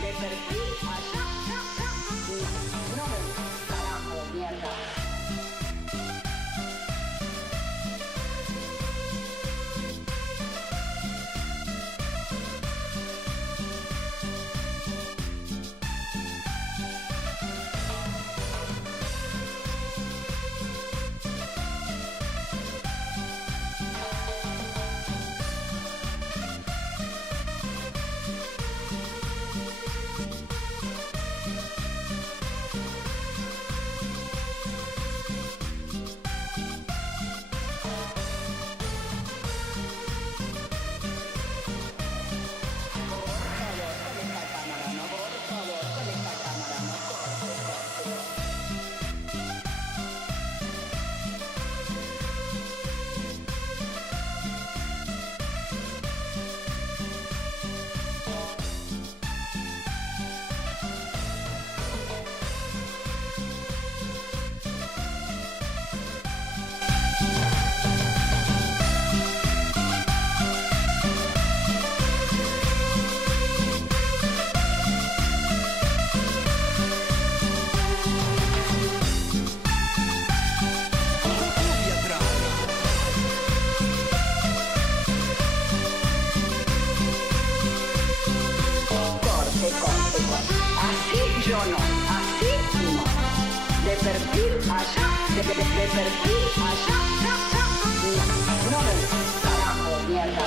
de perfil allá. No me carajo, mierda. Así yo no, así no. De perfil allá, de perfil allá. No me carajo, mierda.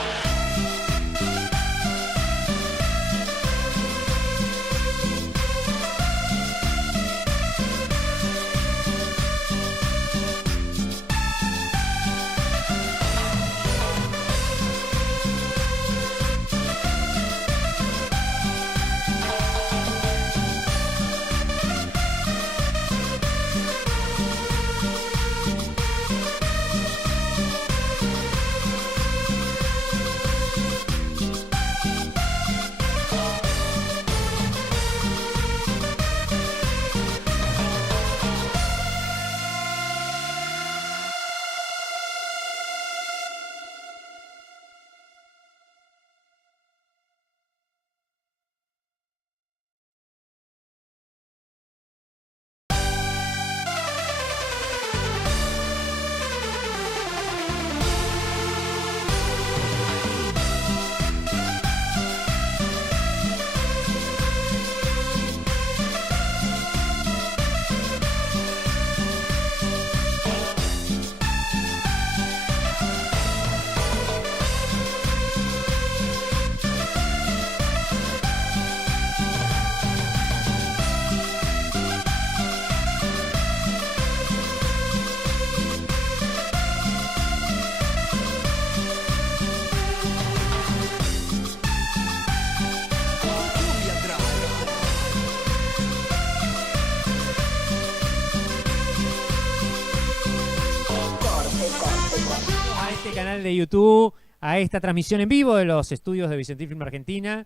Canal de YouTube, a esta transmisión en vivo de los estudios de Vicentín Film Argentina,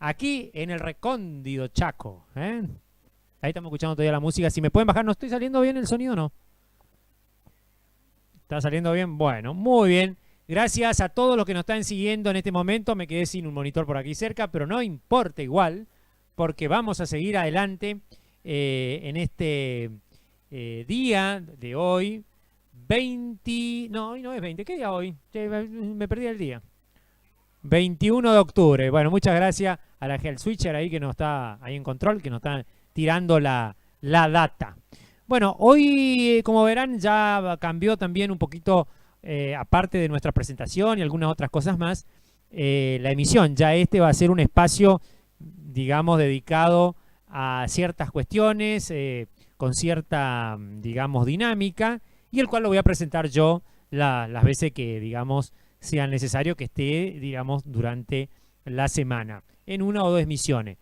aquí en el recóndito Chaco. Ahí estamos escuchando todavía la música. Si me pueden bajar, ¿no estoy saliendo bien el sonido o no? ¿Está saliendo bien? Bueno, muy bien. Gracias a todos los que nos están siguiendo en este momento. Me quedé sin un monitor por aquí cerca, pero no importa igual, porque vamos a seguir adelante en este día de hoy. 20, no, hoy no es 20, ¿qué día hoy? Me perdí el día. 21 de octubre. Bueno, muchas gracias a la Health Switcher ahí que nos está ahí en control, que nos está tirando la data. Bueno, hoy, como verán, ya cambió también un poquito, aparte de nuestra presentación y algunas otras cosas más, la emisión. Ya este va a ser un espacio, digamos, dedicado a ciertas cuestiones, con cierta, digamos, dinámica, y el cual lo voy a presentar yo las veces que, digamos, sea necesario que esté, digamos, durante la semana, en una o dos emisiones.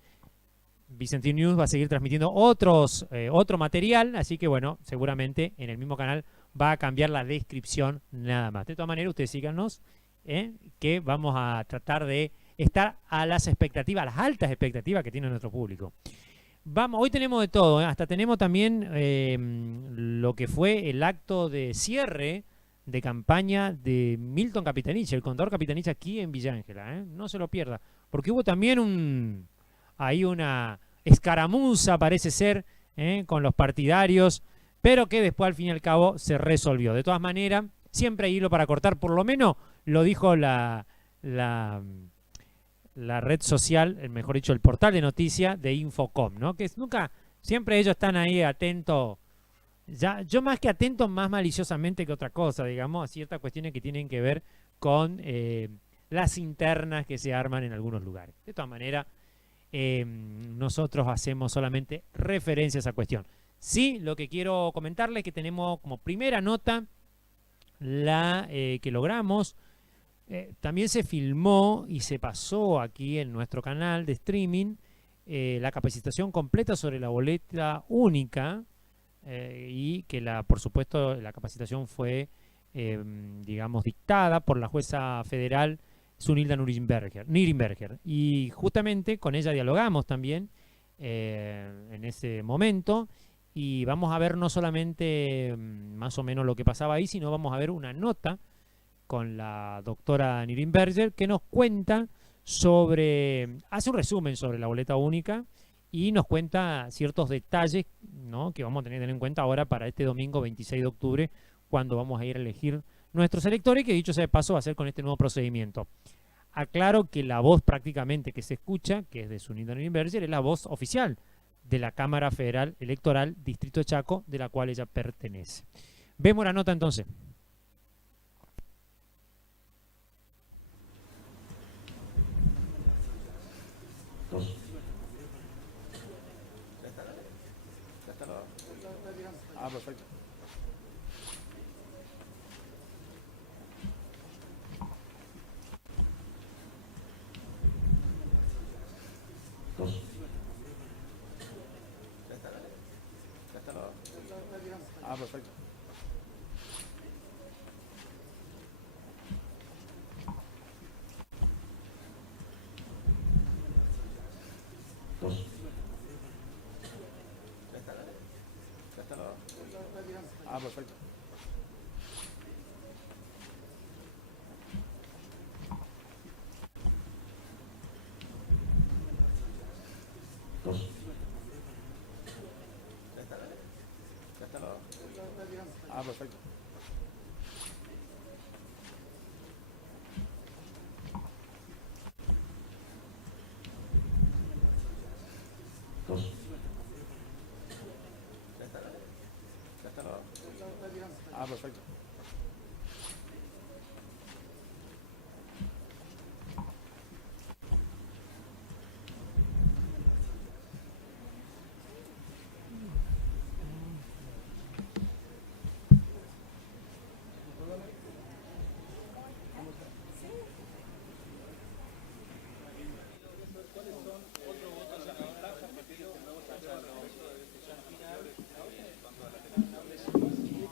Vicentín News va a seguir transmitiendo otro material, así que, bueno, seguramente en el mismo canal va a cambiar la descripción nada más. De todas maneras, ustedes síganos, que vamos a tratar de estar a las expectativas, a las altas expectativas que tiene nuestro público. Vamos, hoy tenemos de todo, hasta tenemos también lo que fue el acto de cierre de campaña de Milton Capitanich, el contador Capitanich aquí en Villa Ángela, no se lo pierda, porque hubo también ahí una escaramuza, parece ser, con los partidarios, pero que después al fin y al cabo se resolvió. De todas maneras, siempre hay hilo para cortar, por lo menos lo dijo la red social, mejor dicho, el portal de noticias de Infocom, ¿no? Que nunca, siempre ellos están ahí atentos, ya, yo más que atento, más maliciosamente que otra cosa, digamos, a ciertas cuestiones que tienen que ver con las internas que se arman en algunos lugares. De todas maneras, nosotros hacemos solamente referencia a esa cuestión. Sí, lo que quiero comentarles es que tenemos como primera nota la que logramos. También se filmó y se pasó aquí en nuestro canal de streaming la capacitación completa sobre la boleta única y que por supuesto la capacitación fue digamos dictada por la jueza federal Zunilda Nirenberger, y justamente con ella dialogamos también en ese momento, y vamos a ver no solamente más o menos lo que pasaba ahí, sino vamos a ver una nota con la doctora Nirenberger que nos cuenta hace un resumen sobre la boleta única y nos cuenta ciertos detalles, ¿no?, que vamos a tener en cuenta ahora para este domingo 26 de octubre, cuando vamos a ir a elegir nuestros electores, que dicho sea de paso va a ser con este nuevo procedimiento. Aclaro que la voz prácticamente que se escucha, que es de Zunilda Nirenberger, es la voz oficial de la Cámara Federal Electoral Distrito de Chaco, de la cual ella pertenece. Vemos la nota entonces. Perfecto. Perfecto. Perfecto. Perfecto. Perfecto.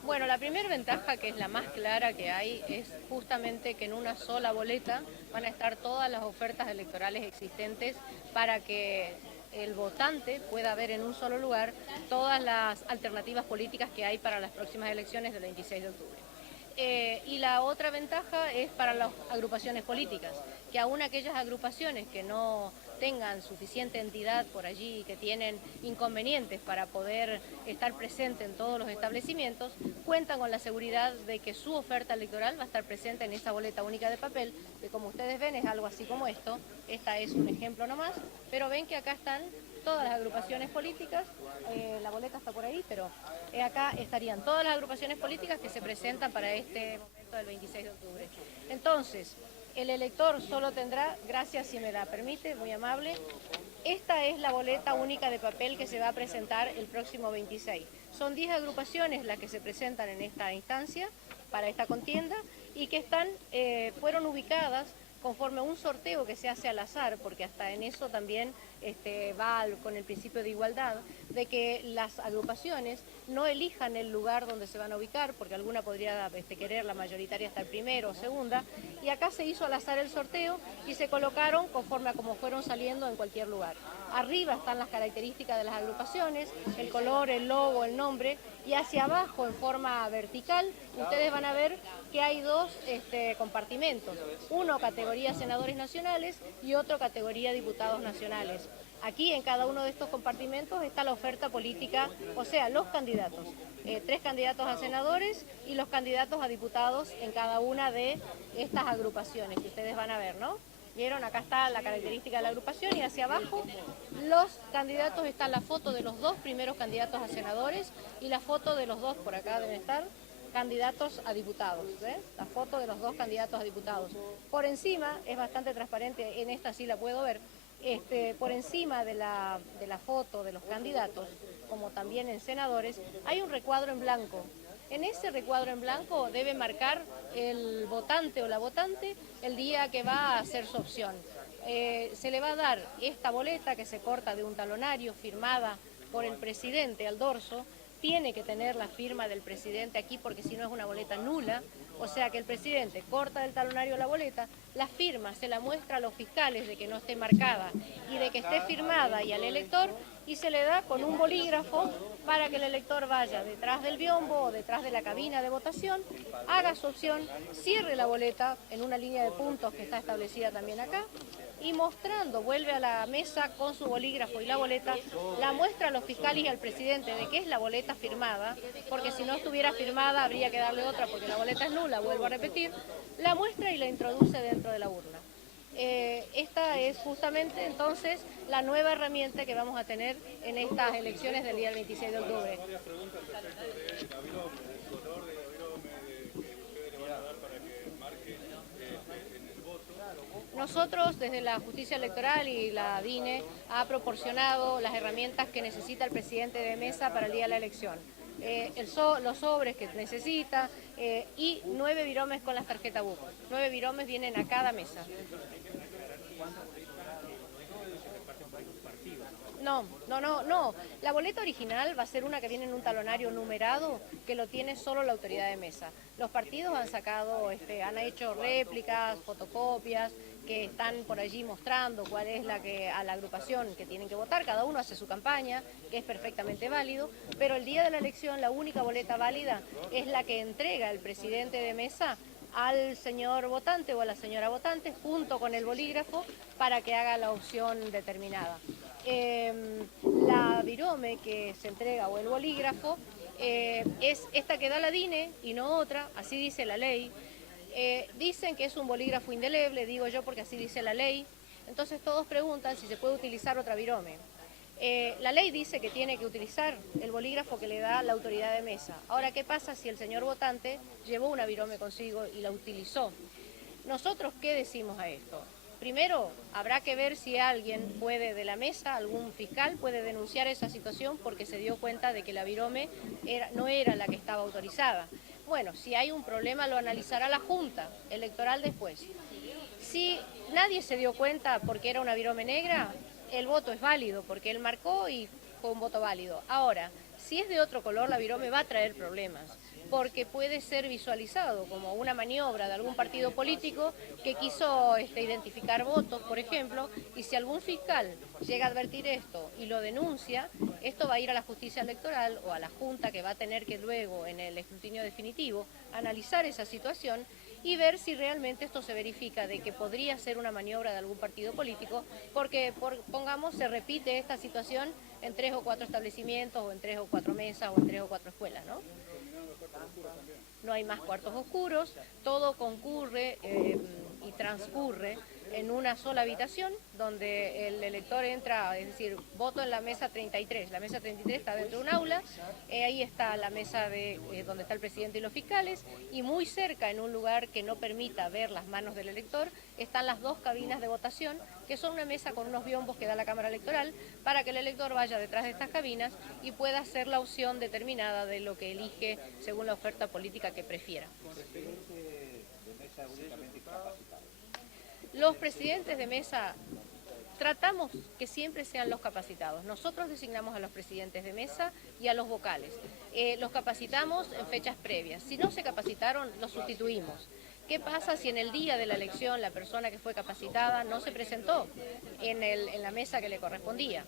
Bueno, la primera ventaja, que es la más clara que hay, es justamente que en una sola boleta van a estar todas las ofertas electorales existentes para que el votante pueda ver en un solo lugar todas las alternativas políticas que hay para las próximas elecciones del 26 de octubre. Y la otra ventaja es para las agrupaciones políticas, que aún aquellas agrupaciones que no tengan suficiente entidad por allí, que tienen inconvenientes para poder estar presente en todos los establecimientos, cuentan con la seguridad de que su oferta electoral va a estar presente en esa boleta única de papel, que como ustedes ven es algo así como esto. Esta es un ejemplo nomás, pero ven que acá están todas las agrupaciones políticas, la boleta está por ahí, pero acá estarían todas las agrupaciones políticas que se presentan para este momento del 26 de octubre. Entonces, el elector solo tendrá, gracias si me la permite, muy amable, esta es la boleta única de papel que se va a presentar el próximo 26. Son 10 agrupaciones las que se presentan en esta instancia, para esta contienda, y que fueron ubicadas conforme a un sorteo que se hace al azar, porque hasta en eso también va con el principio de igualdad, de que las agrupaciones no elijan el lugar donde se van a ubicar, porque alguna podría querer la mayoritaria estar primero o segunda, y acá se hizo al azar el sorteo y se colocaron conforme a como fueron saliendo en cualquier lugar. Arriba están las características de las agrupaciones, el color, el logo, el nombre, y hacia abajo en forma vertical ustedes van a ver que hay dos compartimentos, uno categoría senadores nacionales y otro categoría diputados nacionales. Aquí en cada uno de estos compartimentos está la oferta política, o sea, los candidatos. 3 candidatos a senadores y los candidatos a diputados en cada una de estas agrupaciones que ustedes van a ver, ¿no? ¿Vieron? Acá está la característica de la agrupación y hacia abajo los candidatos, está la foto de los 2 primeros candidatos a senadores y la foto de los 2, por acá deben estar, candidatos a diputados, ¿ves? La foto de los 2 candidatos a diputados. Por encima, es bastante transparente, en esta sí la puedo ver, por encima de la foto de los candidatos, como también en senadores, hay un recuadro en blanco. En ese recuadro en blanco debe marcar el votante o la votante el día que va a hacer su opción. Se le va a dar esta boleta que se corta de un talonario firmada por el presidente al dorso. Tiene que tener la firma del presidente aquí porque si no es una boleta nula. O sea que el presidente corta del talonario la boleta, la firma se la muestra a los fiscales de que no esté marcada y de que esté firmada y al elector, y se le da con un bolígrafo para que el elector vaya detrás del biombo o detrás de la cabina de votación, haga su opción, cierre la boleta en una línea de puntos que está establecida también acá, y mostrando, vuelve a la mesa con su bolígrafo y la boleta, la muestra a los fiscales y al presidente de que es la boleta firmada, porque si no estuviera firmada habría que darle otra porque la boleta es nula, vuelvo a repetir, la muestra y la introduce dentro de la urna. Esta es justamente entonces la nueva herramienta que vamos a tener en estas elecciones del día 26 de octubre. Nosotros desde la Justicia Electoral y la DINE ha proporcionado las herramientas que necesita el presidente de mesa para el día de la elección. Los sobres que necesita y 9 viromes con las tarjetas BUC. 9 viromes vienen a cada mesa. No. La boleta original va a ser una que viene en un talonario numerado que lo tiene solo la autoridad de mesa. Los partidos han sacado, han hecho réplicas, fotocopias, que están por allí mostrando cuál es a la agrupación que tienen que votar. Cada uno hace su campaña, que es perfectamente válido, pero el día de la elección la única boleta válida es la que entrega el presidente de mesa al señor votante o a la señora votante junto con el bolígrafo para que haga la opción determinada. La virome que se entrega o el bolígrafo es esta que da la DINE y no otra, así dice la ley. Dicen que es un bolígrafo indeleble, digo yo porque así dice la ley. Entonces todos preguntan si se puede utilizar otra virome. La ley dice que tiene que utilizar el bolígrafo que le da la autoridad de mesa. Ahora, ¿qué pasa si el señor votante llevó una virome consigo y la utilizó? ¿Nosotros qué decimos a esto? Primero, habrá que ver si alguien puede de la mesa, algún fiscal puede denunciar esa situación porque se dio cuenta de que la virome no era la que estaba autorizada. Bueno, si hay un problema lo analizará la Junta Electoral después. Si nadie se dio cuenta porque era una virome negra, el voto es válido porque él marcó y fue un voto válido. Ahora, si es de otro color, la virome va a traer problemas porque puede ser visualizado como una maniobra de algún partido político que quiso identificar votos, por ejemplo, y si algún fiscal llega a advertir esto y lo denuncia, esto va a ir a la justicia electoral o a la Junta que va a tener que luego, en el escrutinio definitivo, analizar esa situación y ver si realmente esto se verifica de que podría ser una maniobra de algún partido político, porque, pongamos, se repite esta situación en 3 o 4 establecimientos, o en 3 o 4 mesas, o en 3 o 4 escuelas, ¿no? No hay más cuartos oscuros, todo concurre y transcurre en una sola habitación donde el elector entra, es decir, voto en la mesa 33. La mesa 33 está dentro de un aula, ahí está la mesa donde está el presidente y los fiscales, y muy cerca, en un lugar que no permita ver las manos del elector, están las 2 cabinas de votación, que son una mesa con unos biombos que da la Cámara Electoral, para que el elector vaya detrás de estas cabinas y pueda hacer la opción determinada de lo que elige según la oferta política que prefiera. Los presidentes de mesa tratamos que siempre sean los capacitados. Nosotros designamos a los presidentes de mesa y a los vocales. Los capacitamos en fechas previas. Si no se capacitaron, los sustituimos. ¿Qué pasa si en el día de la elección la persona que fue capacitada no se presentó en la mesa que le correspondía?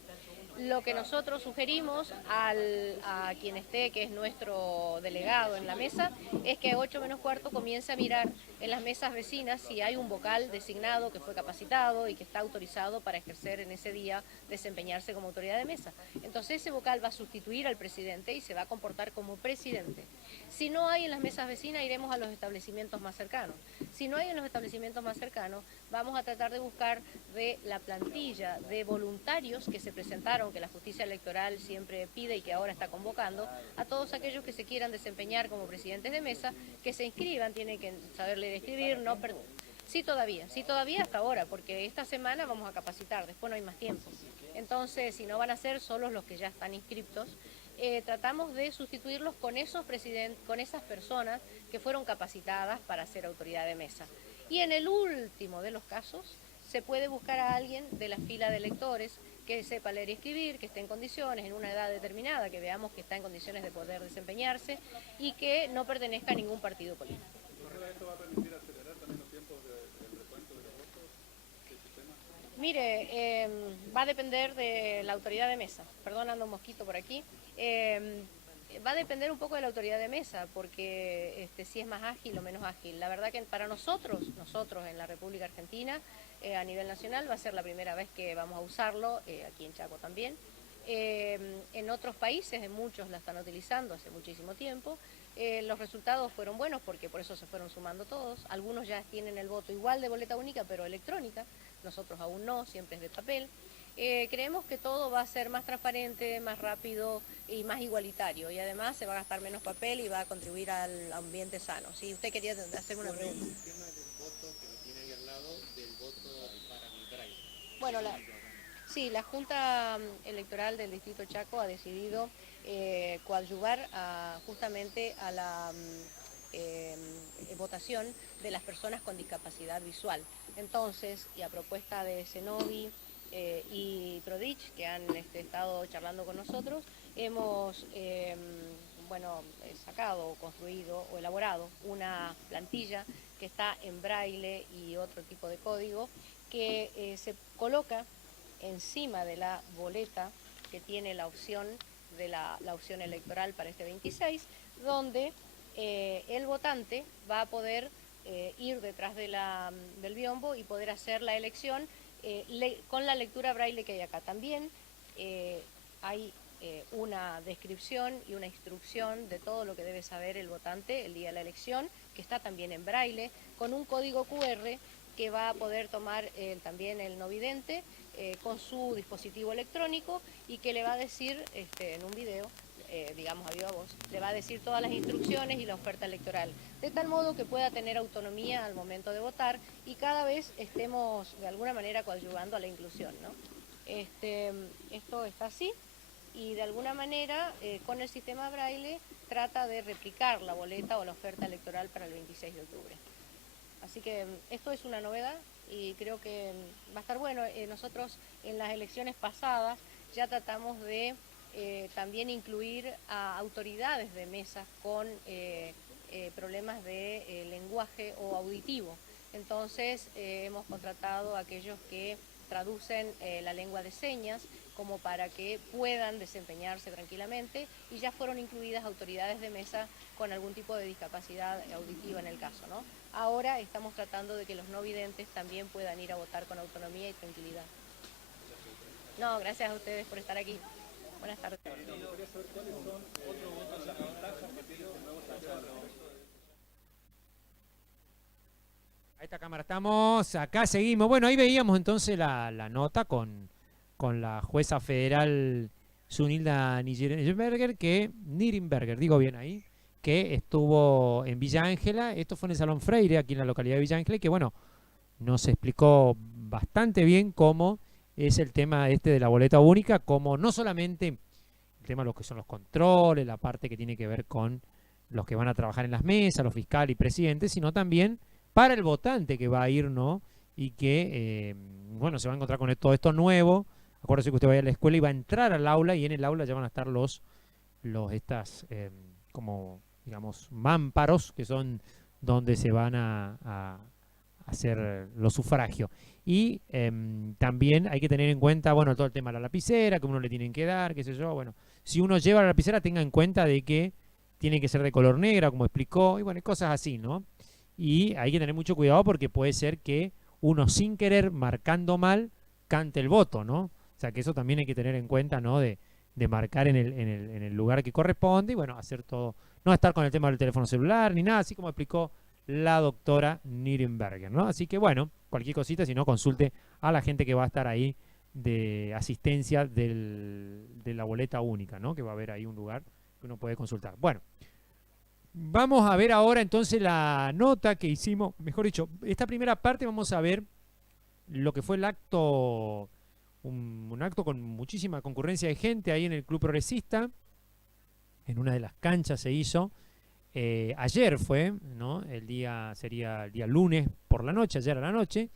Lo que nosotros sugerimos a quien esté, que es nuestro delegado en la mesa, es que a 8 menos cuarto comience a mirar en las mesas vecinas si hay un vocal designado que fue capacitado y que está autorizado para ejercer en ese día, desempeñarse como autoridad de mesa. Entonces ese vocal va a sustituir al presidente y se va a comportar como presidente. Si no hay en las mesas vecinas, iremos a los establecimientos más cercanos. Si no hay en los establecimientos más cercanos, vamos a tratar de buscar de la plantilla de voluntarios que se presentaron, que la justicia electoral siempre pide y que ahora está convocando, a todos aquellos que se quieran desempeñar como presidentes de mesa, que se inscriban, tienen que saber leer y escribir, no sí todavía hasta ahora, porque esta semana vamos a capacitar, después no hay más tiempo. Entonces, si no van a ser solos los que ya están inscriptos, tratamos de sustituirlos con con esas personas que fueron capacitadas para ser autoridad de mesa. Y en el último de los casos, se puede buscar a alguien de la fila de electores que sepa leer y escribir, que esté en condiciones, en una edad determinada, que veamos que está en condiciones de poder desempeñarse y que no pertenezca a ningún partido político. ¿Esto va a permitir acelerar también los tiempos del recuento de los votos del sistema? Mire, va a depender de la autoridad de mesa. Perdón, anda un mosquito por aquí. Va a depender un poco de la autoridad de mesa, porque si es más ágil o menos ágil. La verdad que para nosotros en la República Argentina, a nivel nacional, va a ser la primera vez que vamos a usarlo, aquí en Chaco también. En otros países, en muchos la están utilizando hace muchísimo tiempo. Los resultados fueron buenos porque por eso se fueron sumando todos. Algunos ya tienen el voto igual de boleta única, pero electrónica. Nosotros aún no, siempre es de papel. Creemos que todo va a ser más transparente, más rápido y más igualitario, y además se va a gastar menos papel y va a contribuir al ambiente sano. Sí, usted quería hacer una pregunta. El tema del voto que lo tiene ahí al lado del voto para el braille. Bueno, la Junta Electoral del Distrito Chaco ha decidido coadyuvar justamente a la votación de las personas con discapacidad visual. Entonces, y a propuesta de Cenovi y Prodich, que han estado charlando con nosotros, hemos sacado, construido o elaborado una plantilla que está en braille y otro tipo de código que se coloca encima de la boleta que tiene la opción de la opción electoral para este 26, donde el votante va a poder ir detrás de del biombo y poder hacer la elección con la lectura braille que hay acá. También hay una descripción y una instrucción de todo lo que debe saber el votante el día de la elección, que está también en braille, con un código QR que va a poder tomar también el no vidente con su dispositivo electrónico y que le va a decir en un video, digamos a viva voz, le va a decir todas las instrucciones y la oferta electoral, de tal modo que pueda tener autonomía al momento de votar y cada vez estemos de alguna manera coadyuvando a la inclusión, ¿no? Esto está así y de alguna manera con el sistema braille trata de replicar la boleta o la oferta electoral para el 26 de octubre. Así que esto es una novedad y creo que va a estar bueno. Nosotros en las elecciones pasadas ya tratamos de también incluir a autoridades de mesa con problemas de lenguaje o auditivo. Entonces hemos contratado a aquellos que traducen la lengua de señas como para que puedan desempeñarse tranquilamente y ya fueron incluidas autoridades de mesa con algún tipo de discapacidad auditiva en el caso, ¿no? Ahora estamos tratando de que los no videntes también puedan ir a votar con autonomía y tranquilidad. No, gracias a ustedes por estar aquí. Buenas tardes. A esta cámara estamos, acá seguimos. Bueno, ahí veíamos entonces la nota con la jueza federal Zunilda Nirenberger, digo bien ahí, que estuvo en Villa Ángela. Esto fue en el Salón Freire, aquí en la localidad de Villa Ángela, y que bueno, nos explicó bastante bien cómo es el tema de la boleta única, como no solamente el tema de lo que son los controles, la parte que tiene que ver con los que van a trabajar en las mesas, los fiscales y presidentes, sino también para el votante que va a ir, ¿no? Y que, se va a encontrar con todo esto nuevo. Acuérdese que usted va a ir a la escuela y va a entrar al aula, y en el aula ya van a estar como, digamos, mámparos, que son donde se van a hacer los sufragios. Y también hay que tener en cuenta, bueno, todo el tema de la lapicera, que uno le tienen que dar, qué sé yo. Bueno, si uno lleva la lapicera, tenga en cuenta de que tiene que ser de color negra, como explicó, y bueno, cosas así, ¿no? Y hay que tener mucho cuidado porque puede ser que uno sin querer, marcando mal, cante el voto, ¿no? O sea que eso también hay que tener en cuenta, ¿no? De marcar en el lugar que corresponde y bueno, hacer todo, no estar con el tema del teléfono celular ni nada, así como explicó la doctora Nirenberger, ¿no? Así que bueno, cualquier cosita, si no, consulte a la gente que va a estar ahí de asistencia de la boleta única, ¿no? Que va a haber ahí un lugar que uno puede consultar. Bueno, vamos a ver ahora entonces la nota que hicimos, mejor dicho, esta primera parte vamos a ver lo que fue el acto, un acto con muchísima concurrencia de gente ahí en el Club Progresista, en una de las canchas se hizo. Ayer fue, ¿no? Sería el día lunes por la noche, ayer a la noche,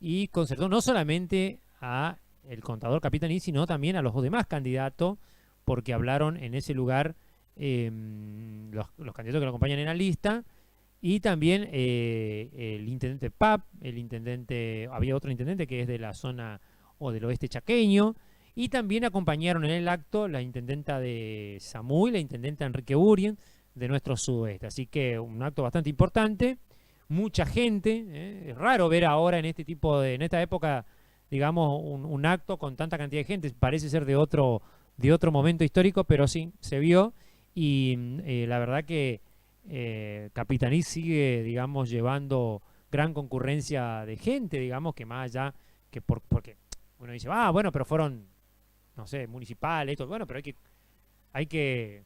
y concertó no solamente a el contador Capitaní, sino también a los demás candidatos, porque hablaron en ese lugar los candidatos que lo acompañan en la lista, y también el intendente PAP, había otro intendente que es de la zona o del oeste chaqueño, y también acompañaron en el acto la intendenta de Samuy, la intendenta Enrique Urien, de nuestro sudoeste. Así que un acto bastante importante, mucha gente, es raro ver ahora en en esta época, digamos, un acto con tanta cantidad de gente, parece ser de otro momento histórico, pero sí, se vio, y la verdad que Capitaní sigue, digamos, llevando gran concurrencia de gente, digamos, que más allá, porque uno dice, bueno, pero fueron, no sé, municipales, esto, bueno, pero hay que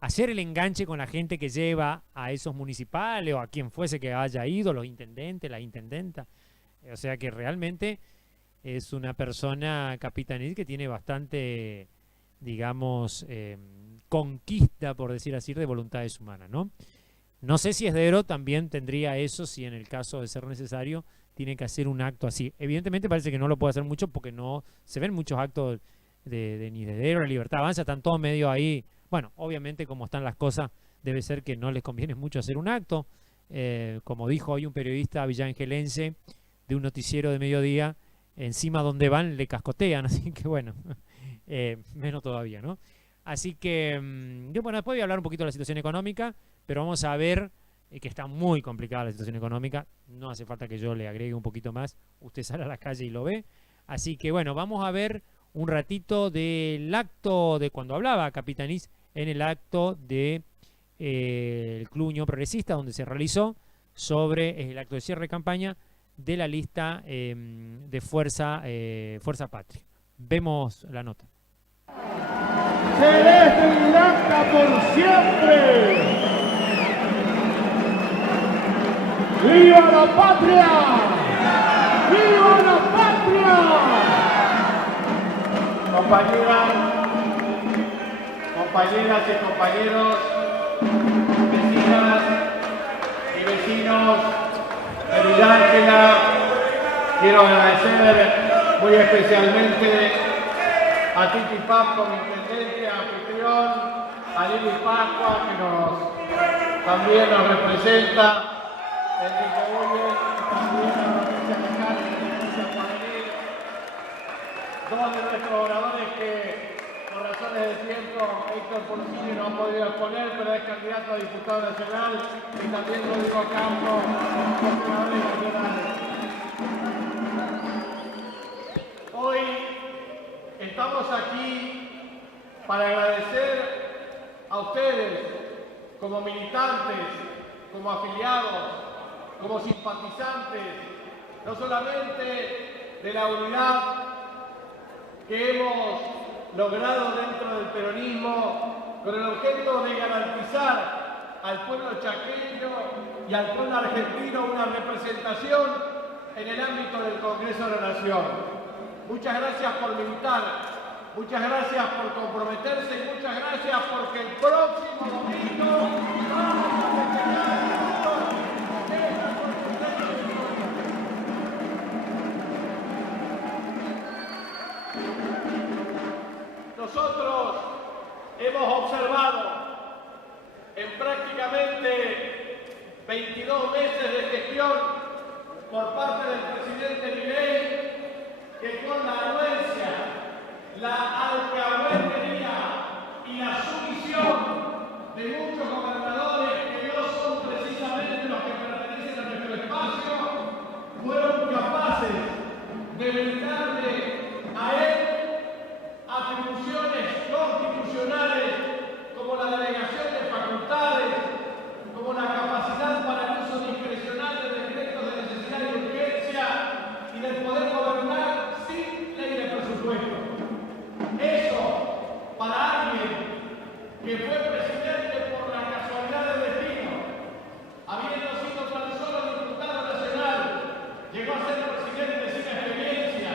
hacer el enganche con la gente que lleva a esos municipales o a quien fuese que haya ido, los intendentes, la intendenta. O sea que realmente es una persona, Capitaní, que tiene bastante, digamos, conquista, por decir así, de voluntades humanas, ¿no? No sé si Esdero también tendría eso, si en el caso de ser necesario tiene que hacer un acto así. Evidentemente parece que no lo puede hacer mucho porque no se ven muchos actos de ni de Esdero, de Libertad Avanza, están todos medio ahí. Bueno, obviamente como están las cosas, debe ser que no les conviene mucho hacer un acto. Como dijo hoy un periodista villaangelense de un noticiero de mediodía, encima donde van le cascotean, así que bueno, menos todavía, ¿no? Así que, bueno, después voy a hablar un poquito de la situación económica, pero vamos a ver que está muy complicada la situación económica, no hace falta que yo le agregue un poquito más, usted sale a la calle y lo ve. Así que bueno, vamos a ver un ratito del acto de cuando hablaba Capitaní en el acto de el Club Unión Progresista, donde se realizó sobre el acto de cierre de campaña de la lista de Fuerza Patria. Vemos la nota. Celeste y blanca por siempre. ¡Viva la patria! ¡Viva la patria! Compañeras y compañeros, vecinas y vecinos de Villa Ángela, quiero agradecer muy especialmente a Titi Pap como intendente, anfitrión, a Lili Pascua que también nos representa, Enrique Boyer, también la provincia de Cali, la provincia de Guaraní, dos de nuestros oradores que por razones de tiempo Héctor Porcini no ha podido exponer, pero es candidato a diputado nacional, y también Rodrigo Campos, senador nacional. Hoy estamos aquí para agradecer a ustedes como militantes, como afiliados, como simpatizantes, no solamente de la unidad que hemos logrado dentro del peronismo con el objeto de garantizar al pueblo chaqueño y al pueblo argentino una representación en el ámbito del Congreso de la Nación. Muchas gracias por militar, muchas gracias por comprometerse y muchas gracias porque el próximo domingo vamos a festejar Nosotros hemos observado en prácticamente 22 meses de gestión por parte del presidente Milei, que con la anuencia, la alcahuetería y la sumisión de muchos gobernadores que no son precisamente los que pertenecen a nuestro espacio, fueron capaces de brindarle a él atribuciones constitucionales como la delegación de facultades, como la capacidad para el uso discrecional de decretos de necesidad y urgencia y del poder gobernar sin ley de presupuesto. Eso, para alguien que fue presidente por la casualidad del destino, habiendo sido tan solo diputado nacional, llegó a ser presidente sin experiencia,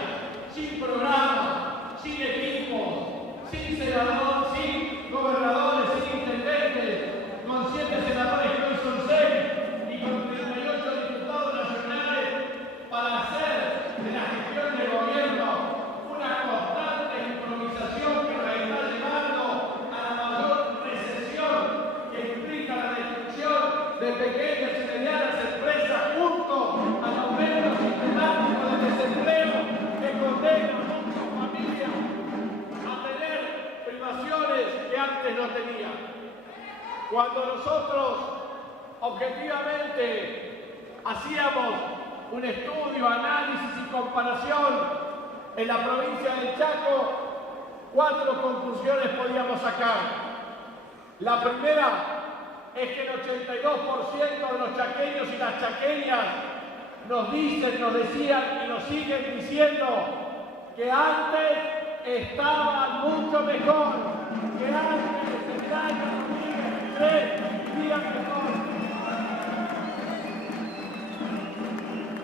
sin programa, sin equipo, sin senador, sin gobernadores, sin intendentes, con 7 senadores que hoy son 6 y con 38 diputados nacionales, para hacer de la gestión del gobierno una constante improvisación que nos está llevando a la mayor recesión que implica la destrucción de pequeñas y medianas empresas junto al aumento sistemático del desempleo que condena a muchas familias a tener privaciones que antes no tenían. Cuando nosotros objetivamente hacíamos un estudio, análisis y comparación en la provincia del Chaco, 4 conclusiones podíamos sacar. La primera es que el 82% de los chaqueños y las chaqueñas nos dicen, nos decían y nos siguen diciendo que antes estaba mucho mejor, que antes el año 2023 vivía mejor.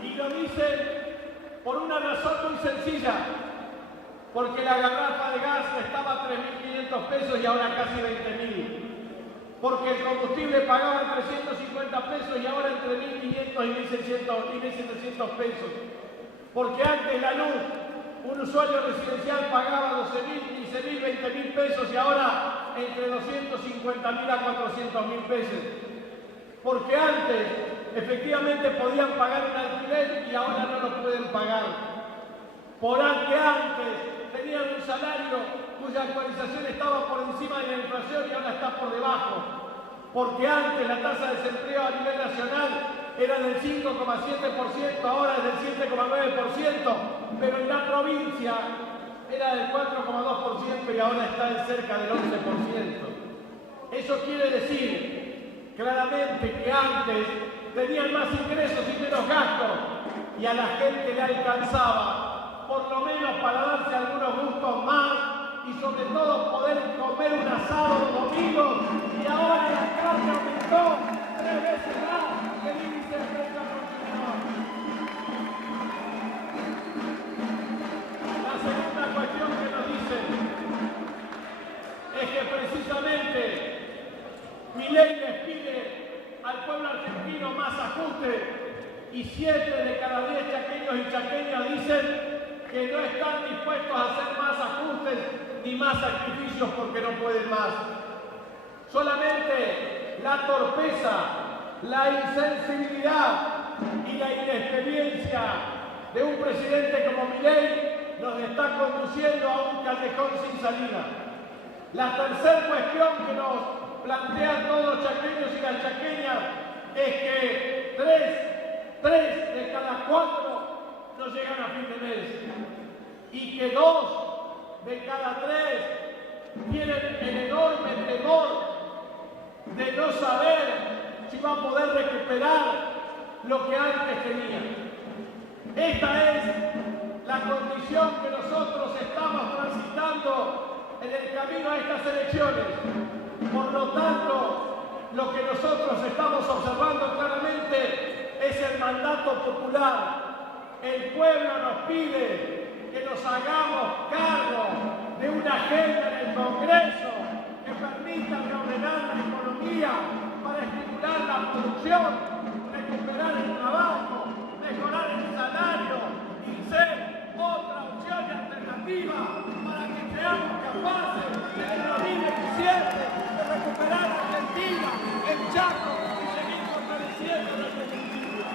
Y lo dicen por una razón muy sencilla, porque la garrafa de gas estaba a 3.500 pesos y ahora casi 20.000. Porque el combustible pagaba 350 pesos y ahora entre 1.500 y 1.700 pesos. Porque antes la luz, un usuario residencial pagaba 12.000, 15.000, 20.000 pesos y ahora entre 250.000 a 400.000 pesos. Porque antes efectivamente podían pagar un alquiler y ahora no lo pueden pagar. Porque antes tenían un salario cuya actualización estaba por encima de la inflación y ahora está por debajo. Porque antes la tasa de desempleo a nivel nacional era del 5,7%, ahora es del 7,9%, pero en la provincia era del 4,2% y ahora está en cerca del 11%. Eso quiere decir claramente que antes tenían más ingresos y menos gastos y a la gente le alcanzaba por lo menos para darse algunos gustos más y sobre todo poder comer un asado los domingos, y ahora la carne aumentó 3 veces más que el índice de precio al consumidor. La segunda cuestión que nos dicen es que precisamente Milei les pide al pueblo argentino más ajuste y 7 de cada 10 chaqueños y chaqueñas dicen que no están dispuestos a hacer más ajustes ni más sacrificios porque no pueden más. Solamente la torpeza, la insensibilidad y la inexperiencia de un presidente como Milei nos está conduciendo a un callejón sin salida. La tercera cuestión que nos plantean todos los chaqueños y las chaqueñas es que 3 de cada 4 no llegan a fin de mes y que 2 de cada 3 tienen el enorme temor de no saber si va a poder recuperar lo que antes tenía. Esta es la condición que nosotros estamos transitando en el camino a estas elecciones. Por lo tanto, lo que nosotros estamos observando claramente es el mandato popular. El pueblo nos pide que nos hagamos cargo de una agenda en el Congreso que permita reordenar la economía para estimular la producción, recuperar el trabajo, mejorar el salario y ser otra opción y alternativa para que seamos capaces en el 2017 de recuperar Argentina, el Chaco y seguir fortaleciendo nuestro municipio.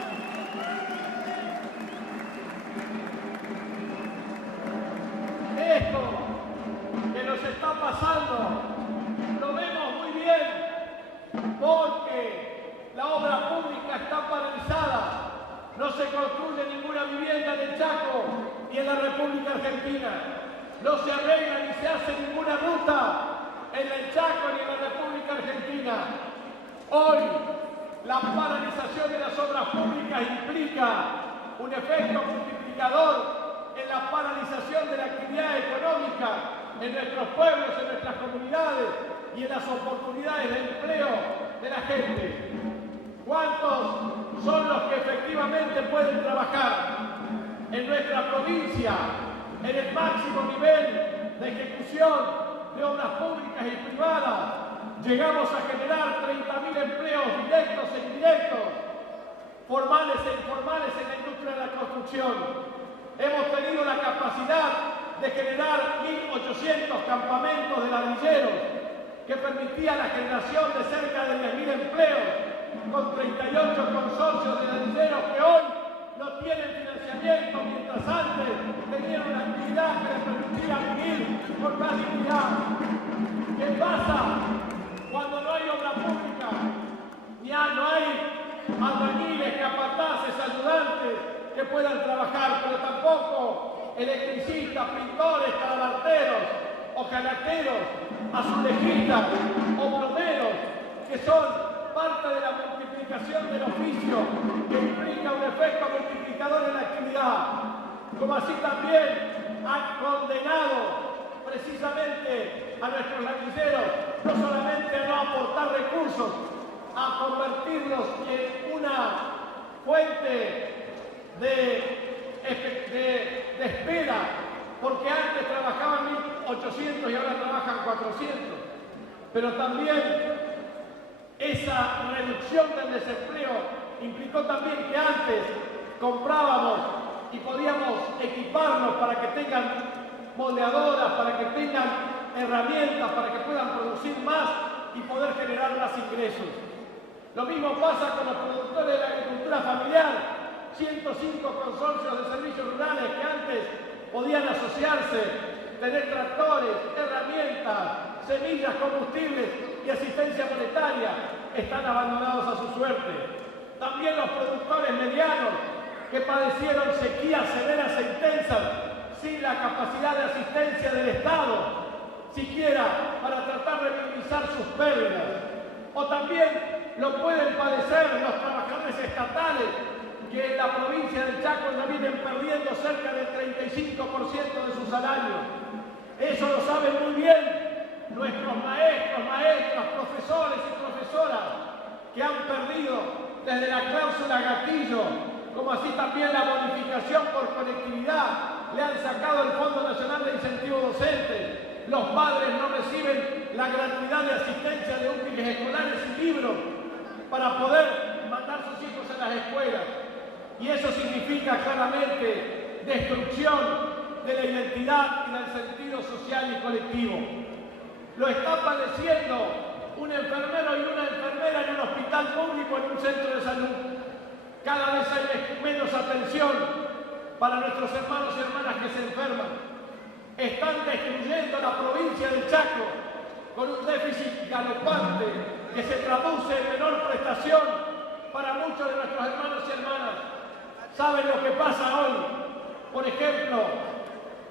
República Argentina. No se arregla ni se hace ninguna ruta en el Chaco ni en la República Argentina. Hoy, la paralización de las obras públicas implica un efecto multiplicador en la paralización de la actividad económica en nuestros pueblos, en nuestras comunidades y en las oportunidades de empleo de la gente. ¿Cuántos son los que efectivamente pueden trabajar en nuestra provincia en el máximo nivel de ejecución de obras públicas y privadas? Llegamos a generar 30.000 empleos directos e indirectos, formales e informales en la industria de la construcción. Hemos tenido la capacidad de generar 1.800 campamentos de ladrilleros que permitía la generación de cerca de 10.000 empleos con 38 consorcios de ladrilleros que hoy no tienen financiamiento, mientras antes tenían una actividad que les permitía vivir con más dignidad. ¿Qué pasa cuando no hay obra pública? Ya no hay albañiles, capataces, ayudantes que puedan trabajar, pero tampoco electricistas, pintores, calabarteros, hojalateros, azulejistas o plomeros, que son parte de la multiplicación del oficio, que implica un efecto multiplicador en la actividad. Como así también han condenado precisamente a nuestros ladrilleros, no solamente a no aportar recursos, a convertirlos en una fuente de espera, porque antes trabajaban 1.800 y ahora trabajan 400. Pero también esa reducción del desempleo implicó también que antes comprábamos y podíamos equiparnos para que tengan moldeadoras, para que tengan herramientas, para que puedan producir más y poder generar más ingresos. Lo mismo pasa con los productores de la agricultura familiar. 105 consorcios de servicios rurales que antes podían asociarse, tener tractores, herramientas, semillas, combustibles y asistencia monetaria, están abandonados a su suerte. También los productores medianos que padecieron sequías severas e intensas sin la capacidad de asistencia del Estado, siquiera para tratar de minimizar sus pérdidas. O también lo pueden padecer los trabajadores estatales que en la provincia del Chaco ya vienen perdiendo cerca del 35% de su salario. Eso lo saben muy bien nuestros maestros, maestras, profesores y profesoras que han perdido desde la cláusula gatillo, como así también la bonificación por conectividad, le han sacado el Fondo Nacional de Incentivo Docente. Los padres no reciben la gratuidad de asistencia de útiles escolares y libros para poder mandar sus hijos a las escuelas. Y eso significa claramente destrucción de la identidad y del sentido social y colectivo. Lo está padeciendo un enfermero y una enfermera en un hospital público, en un centro de salud. Cada vez hay menos atención para nuestros hermanos y hermanas que se enferman. Están destruyendo la provincia del Chaco con un déficit galopante que se traduce en menor prestación para muchos de nuestros hermanos y hermanas. ¿Saben lo que pasa hoy? Por ejemplo,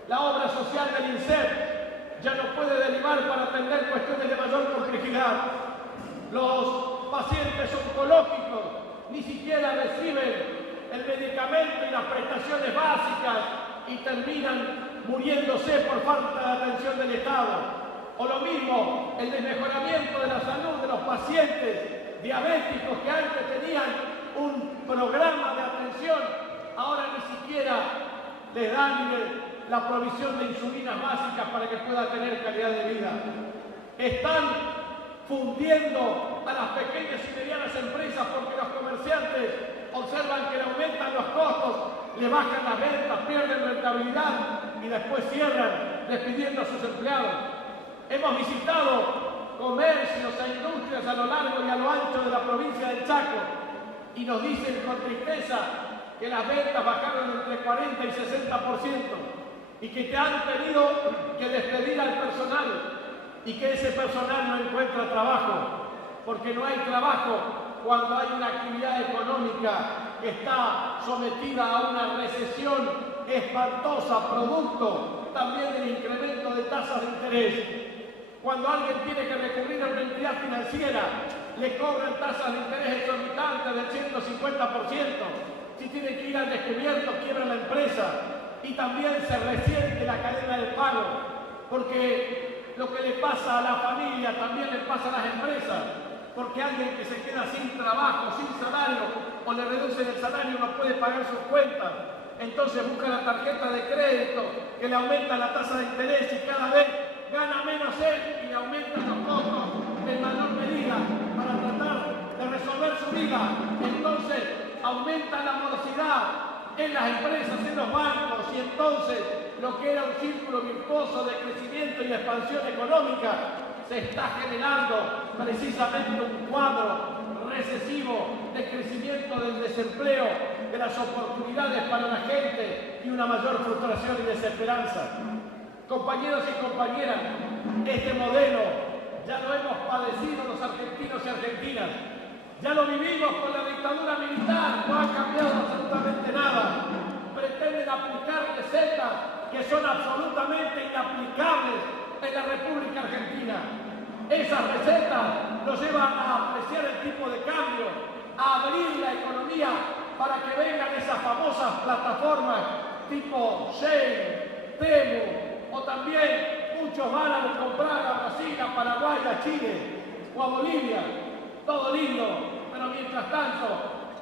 la obra social del INSEP ya no puede derivar para atender cuestiones de mayor complejidad. Los pacientes oncológicos ni siquiera reciben el medicamento y las prestaciones básicas y terminan muriéndose por falta de atención del Estado. O lo mismo, el desmejoramiento de la salud de los pacientes diabéticos que antes tenían un programa de atención, ahora ni siquiera les dan la provisión de insulinas básicas para que pueda tener calidad de vida. Están fundiendo a las pequeñas y medianas empresas porque los comerciantes observan que le aumentan los costos, le bajan las ventas, pierden rentabilidad y después cierran despidiendo a sus empleados. Hemos visitado comercios e industrias a lo largo y a lo ancho de la provincia del Chaco y nos dicen con tristeza que las ventas bajaron entre 40 y 60% y que han tenido que despedir al personal y que ese personal no encuentra trabajo, porque no hay trabajo cuando hay una actividad económica que está sometida a una recesión espantosa, producto también del incremento de tasas de interés. Cuando alguien tiene que recurrir a una entidad financiera, le cobran tasas de interés exorbitantes del 150%. Si tiene que ir al descubierto, quiebra la empresa. Y también se resiente la cadena de pago, porque lo que le pasa a la familia también le pasa a las empresas, porque alguien que se queda sin trabajo, sin salario, o le reducen el salario, no puede pagar sus cuentas, entonces busca la tarjeta de crédito que le aumenta la tasa de interés y cada vez gana menos él y le aumentan los costos en menor medida para tratar de resolver su vida. Entonces aumenta la morosidad en las empresas, en los bancos, y entonces lo que era un círculo virtuoso de crecimiento y de expansión económica se está generando precisamente un cuadro recesivo de crecimiento del desempleo, de las oportunidades para la gente y una mayor frustración y desesperanza. Compañeros y compañeras, este modelo ya lo hemos padecido los argentinos y argentinas. Ya lo vivimos con la dictadura militar, no ha cambiado absolutamente nada. Pretenden aplicar recetas que son absolutamente inaplicables en la República Argentina. Esas recetas nos llevan a apreciar el tipo de cambio, a abrir la economía para que vengan esas famosas plataformas tipo Shein, Temu, o también muchos van a comprar a Brasil, a Paraguay, a Chile o a Bolivia. Todo lindo, pero mientras tanto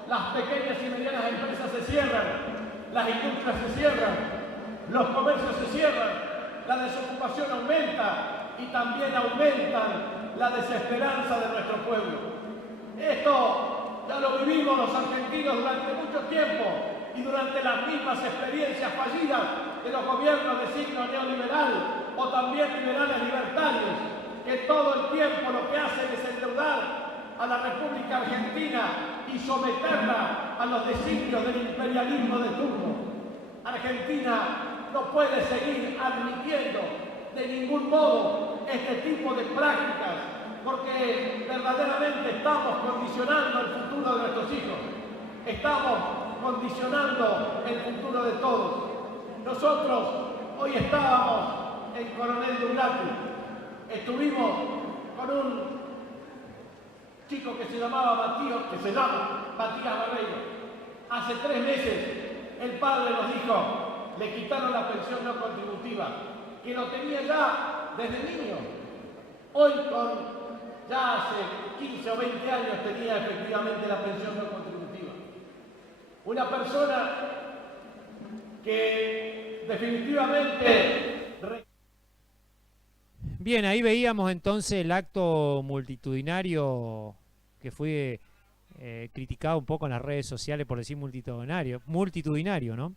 las pequeñas y medianas empresas se cierran, las industrias se cierran, los comercios se cierran, la desocupación aumenta y también aumentan la desesperanza de nuestro pueblo. Esto ya lo vivimos los argentinos durante mucho tiempo y durante las mismas experiencias fallidas de los gobiernos de signo neoliberal o también liberales libertarios, que todo el tiempo lo que hacen es endeudar a la República Argentina y someterla a los designios del imperialismo de turno. Argentina no puede seguir admitiendo de ningún modo este tipo de prácticas, porque verdaderamente estamos condicionando el futuro de nuestros hijos, estamos condicionando el futuro de todos. Nosotros hoy estábamos en Coronel Durlati, estuvimos con un chico que se llama Matías Barreiro. Hace 3 meses el padre nos dijo, le quitaron la pensión no contributiva, que lo tenía ya desde niño. Hoy ya hace 15 o 20 años tenía efectivamente la pensión no contributiva. Una persona que definitivamente... Bien, ahí veíamos entonces el acto multitudinario que fue criticado un poco en las redes sociales por decir multitudinario, ¿no?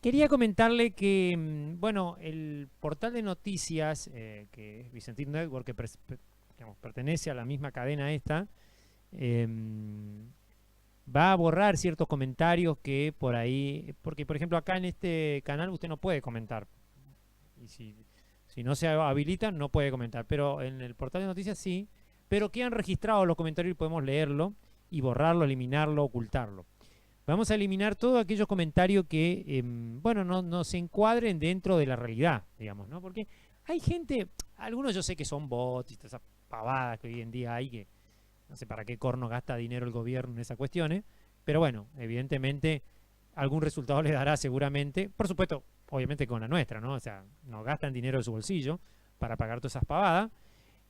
Quería comentarle que, bueno, el portal de noticias, que es Vicentín Network, que pertenece a la misma cadena esta, va a borrar ciertos comentarios que por ahí, porque por ejemplo acá en este canal usted no puede comentar, y si no se habilita no puede comentar, pero en el portal de noticias sí, pero quedan registrados los comentarios y podemos leerlo y borrarlo, eliminarlo, ocultarlo. Vamos a eliminar todos aquellos comentarios que, bueno, no se encuadren dentro de la realidad, digamos, ¿no? Porque hay gente, algunos yo sé que son bots y todas esas pavadas que hoy en día hay, que no sé para qué corno gasta dinero el gobierno en esas cuestiones, pero bueno, evidentemente algún resultado les dará seguramente, por supuesto, obviamente con la nuestra, ¿no? O sea, no gastan dinero de su bolsillo para pagar todas esas pavadas,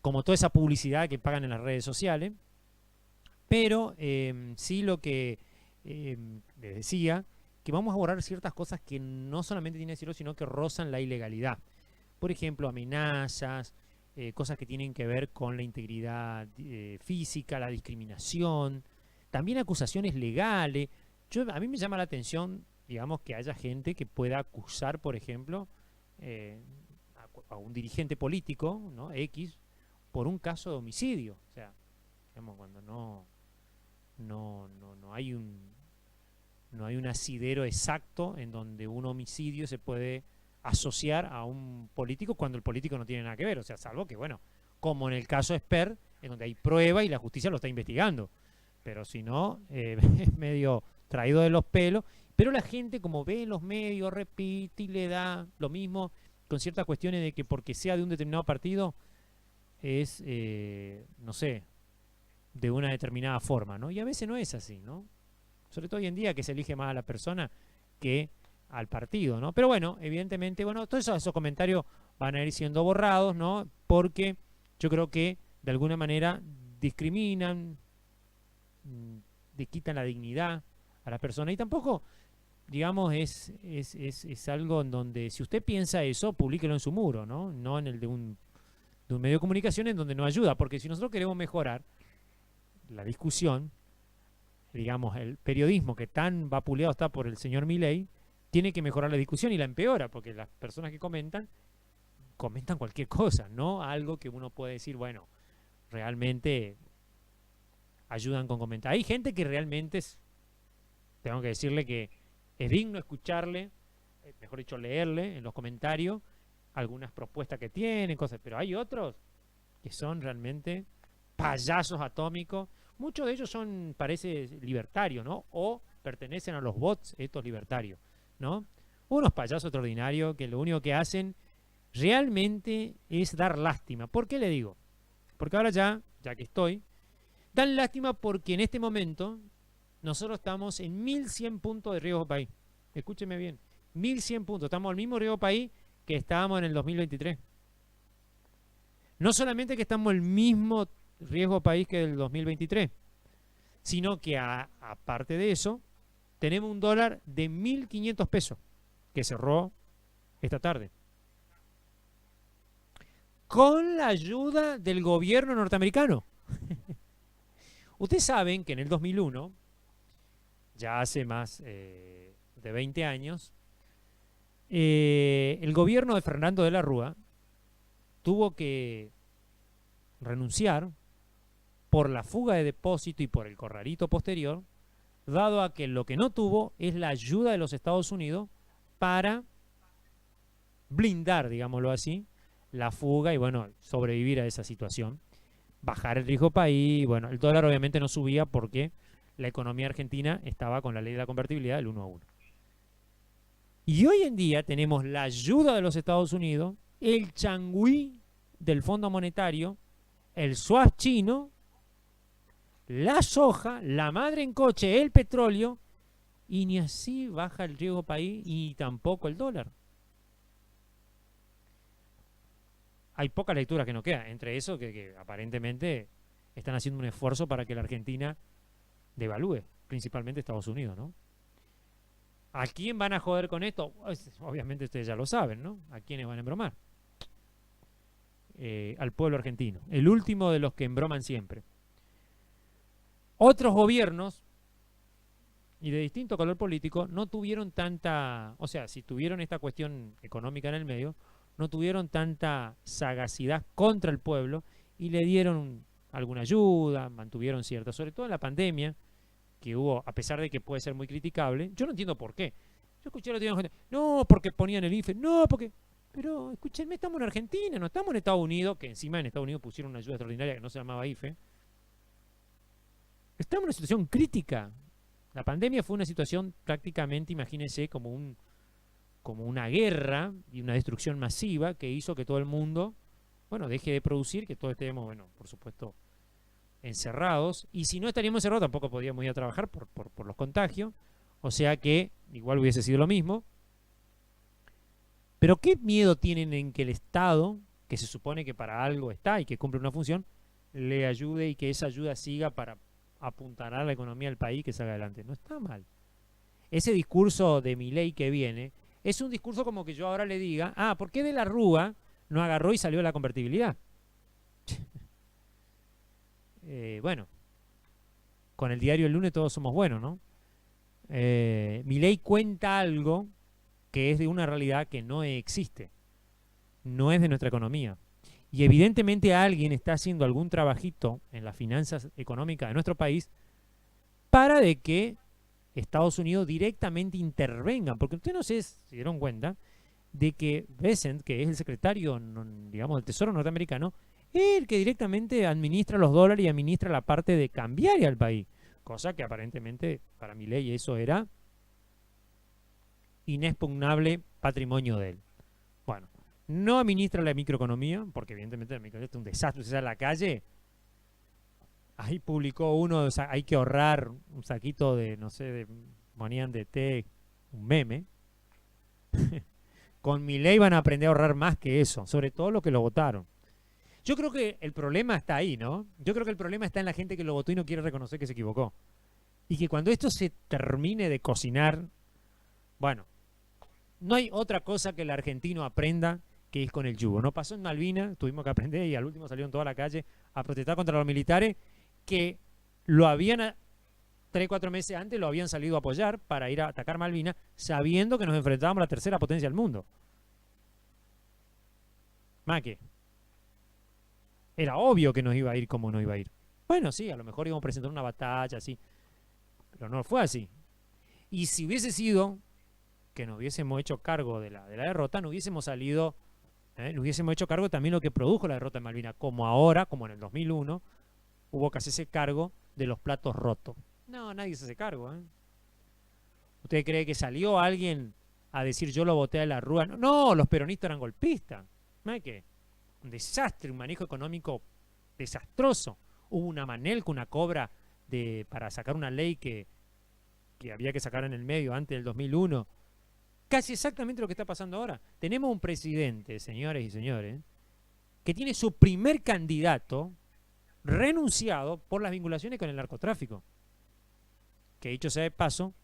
como toda esa publicidad que pagan en las redes sociales, pero sí lo que les decía, que vamos a borrar ciertas cosas que no solamente tienen cielo, sino que rozan la ilegalidad. Por ejemplo, amenazas, cosas que tienen que ver con la integridad física, la discriminación, también acusaciones legales. A mí me llama la atención, digamos, que haya gente que pueda acusar, por ejemplo, a un dirigente político, ¿no? X, por un caso de homicidio. O sea, digamos, cuando no hay un asidero exacto en donde un homicidio se puede asociar a un político cuando el político no tiene nada que ver, o sea, salvo que, bueno, como en el caso Esper, en donde hay prueba y la justicia lo está investigando, pero si no, es medio traído de los pelos, Pero la gente, como ve en los medios, repite y le da lo mismo con ciertas cuestiones de que porque sea de un determinado partido es, no sé, de una determinada forma, ¿no? Y a veces no es así, ¿no? Sobre todo hoy en día que se elige más a la persona que al partido, ¿no? Pero bueno, evidentemente, bueno, todos esos comentarios van a ir siendo borrados, ¿no? Porque yo creo que de alguna manera discriminan, le quitan la dignidad a la persona y tampoco, digamos, es algo en donde si usted piensa eso, publíquelo en su muro, ¿no? No en el de un medio de comunicación en donde no ayuda, porque si nosotros queremos mejorar la discusión, digamos, el periodismo que tan vapuleado está por el señor Milei, tiene que mejorar la discusión y la empeora, porque las personas que comentan cualquier cosa, no algo que uno puede decir, bueno, realmente ayudan con comentarios. Hay gente que realmente tengo que decirle que es digno escucharle, mejor dicho, leerle en los comentarios algunas propuestas que tienen, cosas, pero hay otros que son realmente payasos atómicos. Muchos de ellos son, parece, libertarios, ¿no? O pertenecen a los bots estos libertarios, ¿no? Unos payasos extraordinarios que lo único que hacen realmente es dar lástima. ¿Por qué le digo? Porque ahora ya que estoy, dan lástima porque en este momento nosotros estamos en 1100 puntos de riesgo país. Escúcheme bien, 1100 puntos. Estamos al mismo riesgo país que estábamos en el 2023. No solamente que estamos en el mismo riesgo país que el 2023, sino que aparte de eso, tenemos un dólar de 1.500 pesos que cerró esta tarde. Con la ayuda del gobierno norteamericano. Ustedes saben que en el 2001, ya hace más de 20 años, el gobierno de Fernando de la Rúa tuvo que renunciar por la fuga de depósito y por el corralito posterior, dado a que lo que no tuvo es la ayuda de los Estados Unidos para blindar, digámoslo así, la fuga y, bueno, sobrevivir a esa situación, bajar el riesgo país. Bueno, el dólar obviamente no subía porque la economía argentina estaba con la ley de la convertibilidad del 1 a 1. Y hoy en día tenemos la ayuda de los Estados Unidos, el changüí del Fondo Monetario, el swap chino, la soja, la madre en coche, el petróleo, y ni así baja el riesgo país y tampoco el dólar. Hay pocas lecturas que no quedan, entre eso que aparentemente están haciendo un esfuerzo para que la Argentina devalúe, principalmente Estados Unidos, ¿no? ¿A quién van a joder con esto? Obviamente ustedes ya lo saben, ¿no? ¿A quiénes van a embromar? Al pueblo argentino, el último de los que embroman siempre. Otros gobiernos, y de distinto color político, no tuvieron tanta, o sea, si tuvieron esta cuestión económica en el medio, no tuvieron tanta sagacidad contra el pueblo y le dieron alguna ayuda, mantuvieron cierta, sobre todo en la pandemia, que hubo, a pesar de que puede ser muy criticable. Yo no entiendo por qué. Yo escuché a la gente, no, porque ponían el IFE, no, porque... Pero, escúchenme, estamos en Argentina, no estamos en Estados Unidos, que encima en Estados Unidos pusieron una ayuda extraordinaria que no se llamaba IFE. Estamos en una situación crítica. La pandemia fue una situación prácticamente, imagínense, como una guerra y una destrucción masiva que hizo que todo el mundo, bueno, deje de producir, que todos estemos, bueno, por supuesto, encerrados. Y si no estaríamos encerrados, tampoco podíamos ir a trabajar por los contagios. O sea que igual hubiese sido lo mismo. Pero ¿qué miedo tienen en que el Estado, que se supone que para algo está y que cumple una función, le ayude y que esa ayuda siga para apuntalar la economía del país que salga adelante? No está mal. Ese discurso de Milei que viene es un discurso como que yo ahora le diga, ¿por qué de la Rúa no agarró y salió de la convertibilidad? Bueno, con el diario El Lunes todos somos buenos, ¿no? Milei cuenta algo que es de una realidad que no existe, no es de nuestra economía. Y evidentemente alguien está haciendo algún trabajito en las finanzas económicas de nuestro país para de que Estados Unidos directamente intervenga, porque ustedes no sé si se dieron cuenta de que Bessent, que es el secretario, digamos, del Tesoro norteamericano, es el que directamente administra los dólares y administra la parte de cambiaria al país, cosa que aparentemente para Milei eso era inexpugnable patrimonio de él. Bueno, no administra la microeconomía, porque evidentemente la microeconomía es un desastre. Usted sale a la calle, ahí publicó uno, o sea, hay que ahorrar un saquito de, no sé, de ponían de té, un meme. Con Milei van a aprender a ahorrar más que eso, sobre todo los que lo votaron. Yo creo que el problema está ahí, ¿no? Yo creo que el problema está en la gente que lo votó y no quiere reconocer que se equivocó. Y que cuando esto se termine de cocinar, bueno, no hay otra cosa que el argentino aprenda que es con el yugo. No pasó en Malvinas, tuvimos que aprender y al último salieron toda la calle a protestar contra los militares que lo habían, 3 o 4 meses antes, lo habían salido a apoyar para ir a atacar Malvinas, sabiendo que nos enfrentábamos a la tercera potencia del mundo. Más que era obvio que nos iba a ir como nos iba a ir. Bueno, sí, a lo mejor íbamos a presentar una batalla, así, pero no fue así. Y si hubiese sido que nos hubiésemos hecho cargo de la derrota, no hubiésemos salido, nos hubiésemos hecho cargo también de lo que produjo la derrota en Malvinas, como ahora, como en el 2001, hubo que hacerse cargo de los platos rotos. No, nadie se hace cargo. ¿Usted cree que salió alguien a decir yo lo voté a la Rúa? No, no, los peronistas eran golpistas. ¿No es qué? Un desastre, un manejo económico desastroso. Hubo una Manelco, una cobra para sacar una ley que había que sacar en el medio antes del 2001. Casi exactamente lo que está pasando ahora. Tenemos un presidente, señores y señores, que tiene su primer candidato renunciado por las vinculaciones con el narcotráfico. Que dicho sea de paso,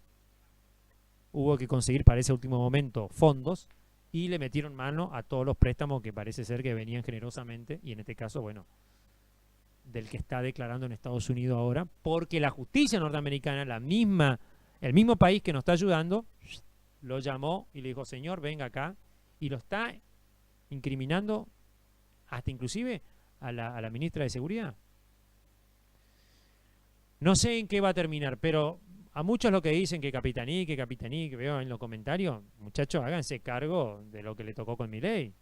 hubo que conseguir para ese último momento fondos y le metieron mano a todos los préstamos que parece ser que venían generosamente, y en este caso, bueno, del que está declarando en Estados Unidos ahora, porque la justicia norteamericana, el mismo país que nos está ayudando, lo llamó y le dijo, señor, venga acá, y lo está incriminando hasta inclusive a la ministra de Seguridad. No sé en qué va a terminar, pero a muchos lo que dicen que capitaní, que veo en los comentarios, muchachos, háganse cargo de lo que le tocó con Milei.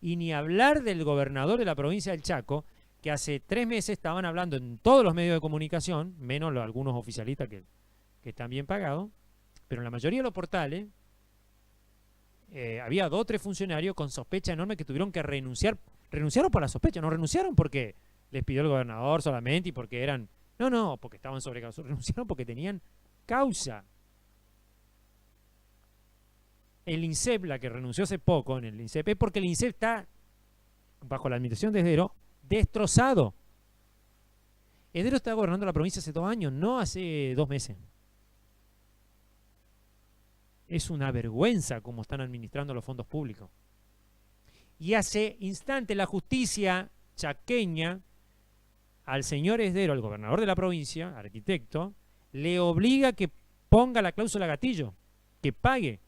Y ni hablar del gobernador de la provincia del Chaco, que hace 3 meses estaban hablando en todos los medios de comunicación, menos algunos oficialistas que están bien pagados, pero en la mayoría de los portales había 2 o 3 funcionarios con sospecha enorme que tuvieron que renunciar. Renunciaron por la sospecha, no renunciaron porque les pidió el gobernador solamente y porque eran... No, porque estaban sobrecargados. Renunciaron porque tenían causa. El INSEP, la que renunció hace poco en el INSEP, es porque el INSEP está, bajo la administración de Esdero, destrozado. Esdero está gobernando la provincia hace 2 años, no hace 2 meses. Es una vergüenza cómo están administrando los fondos públicos. Y hace instantes la justicia chaqueña al señor Esdero, al gobernador de la provincia, arquitecto, le obliga que ponga la cláusula gatillo, que pague.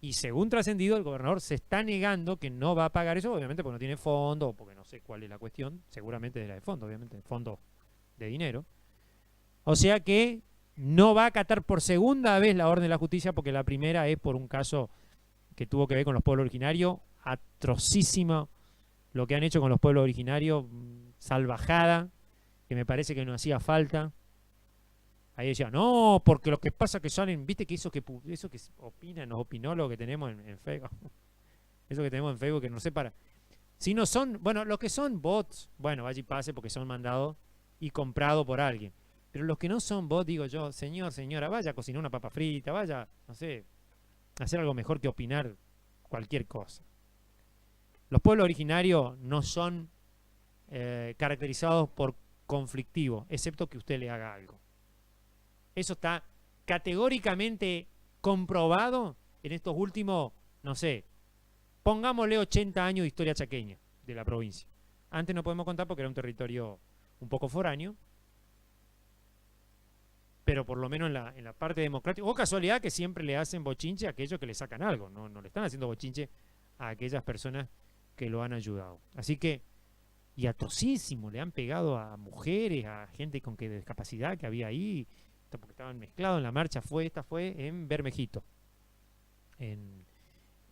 Y según trascendido, el gobernador se está negando que no va a pagar eso, obviamente porque no tiene fondo, o porque no sé cuál es la cuestión, seguramente de la de fondo, obviamente, fondo de dinero. O sea que no va a acatar por segunda vez la orden de la justicia, porque la primera es por un caso que tuvo que ver con los pueblos originarios, atrocísimo lo que han hecho con los pueblos originarios, salvajada, que me parece que no hacía falta. Ahí decía, no, porque lo que pasa que salen, viste que eso que opinan los opinólogos que tenemos en Facebook, eso que tenemos en Facebook que no sé para... Si no son, bueno, los que son bots, bueno, vaya y pase porque son mandados y comprados por alguien. Pero los que no son bots, digo yo, señor, señora, vaya a cocinar una papa frita, vaya, no sé, a hacer algo mejor que opinar cualquier cosa. Los pueblos originarios no son caracterizados por conflictivos, excepto que usted le haga algo. Eso está categóricamente comprobado en estos últimos, no sé, pongámosle 80 años de historia chaqueña de la provincia. Antes no podemos contar porque era un territorio un poco foráneo, pero por lo menos en la parte democrática, o casualidad que siempre le hacen bochinche a aquellos que le sacan algo, no le están haciendo bochinche a aquellas personas que lo han ayudado. Así que, y atrocísimo, le han pegado a mujeres, a gente con discapacidad que había ahí, porque estaban mezclados en la marcha. Esta fue en Bermejito, en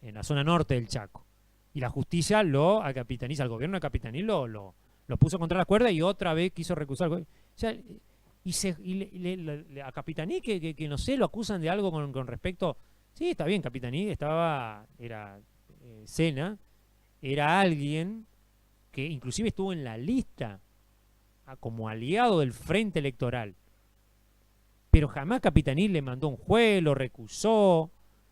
la zona norte del Chaco. Y la justicia al gobierno de Capitaní lo puso contra la cuerda y otra vez quiso recusar. O sea, a Capitaní que no sé, lo acusan de algo con respecto... Sí, está bien, Capitaní era Sena, era alguien que inclusive estuvo en la lista como aliado del frente electoral. Pero jamás Capitaní le mandó un juez, lo recusó,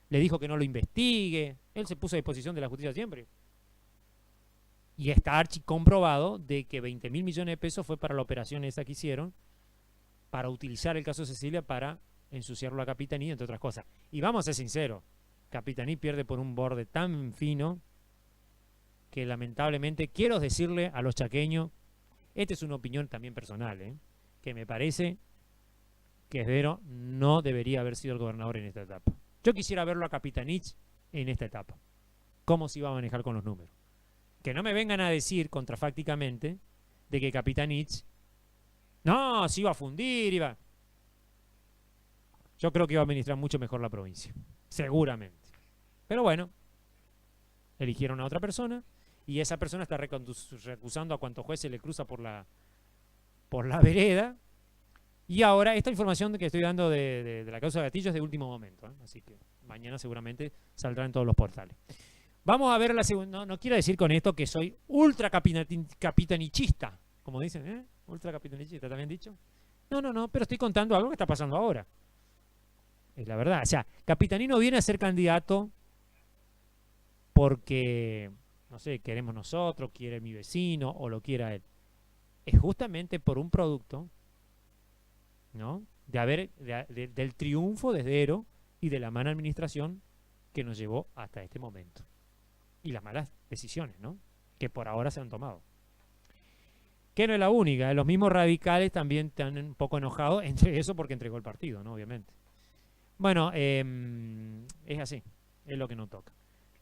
le dijo que no lo investigue. Él se puso a disposición de la justicia siempre. Y está archi comprobado de que 20.000 millones de pesos fue para la operación esa que hicieron, para utilizar el caso Cecilia para ensuciarlo a Capitaní, entre otras cosas. Y vamos a ser sinceros, Capitaní pierde por un borde tan fino que lamentablemente quiero decirle a los chaqueños, esta es una opinión también personal, que me parece que Esdero no debería haber sido el gobernador en esta etapa. Yo quisiera verlo a Capitanich en esta etapa. ¿Cómo se iba a manejar con los números? Que no me vengan a decir contrafácticamente de que Capitanich no, se iba a fundir, iba. Yo creo que iba a administrar mucho mejor la provincia. Seguramente. Pero bueno, eligieron a otra persona y esa persona está recusando a cuanto juez se le cruza por la vereda. Y ahora, esta información que estoy dando de la causa de Gatillo es de último momento, así que mañana seguramente saldrá en todos los portales. Vamos a ver la segunda. No quiero decir con esto que soy ultra capitanichista, como dicen, ultra capitanichista, ¿también dicho? No, pero estoy contando algo que está pasando ahora. Es la verdad. O sea, Capitaní no viene a ser candidato porque, no sé, queremos nosotros, quiere mi vecino o lo quiera él. Es justamente por un producto, ¿no? Del triunfo de Esdero y de la mala administración que nos llevó hasta este momento. Y las malas decisiones, ¿no? Que por ahora se han tomado. Que no es la única. Los mismos radicales también están un poco enojados, entre eso porque entregó el partido, ¿no? Obviamente. Bueno, es así. Es lo que nos toca.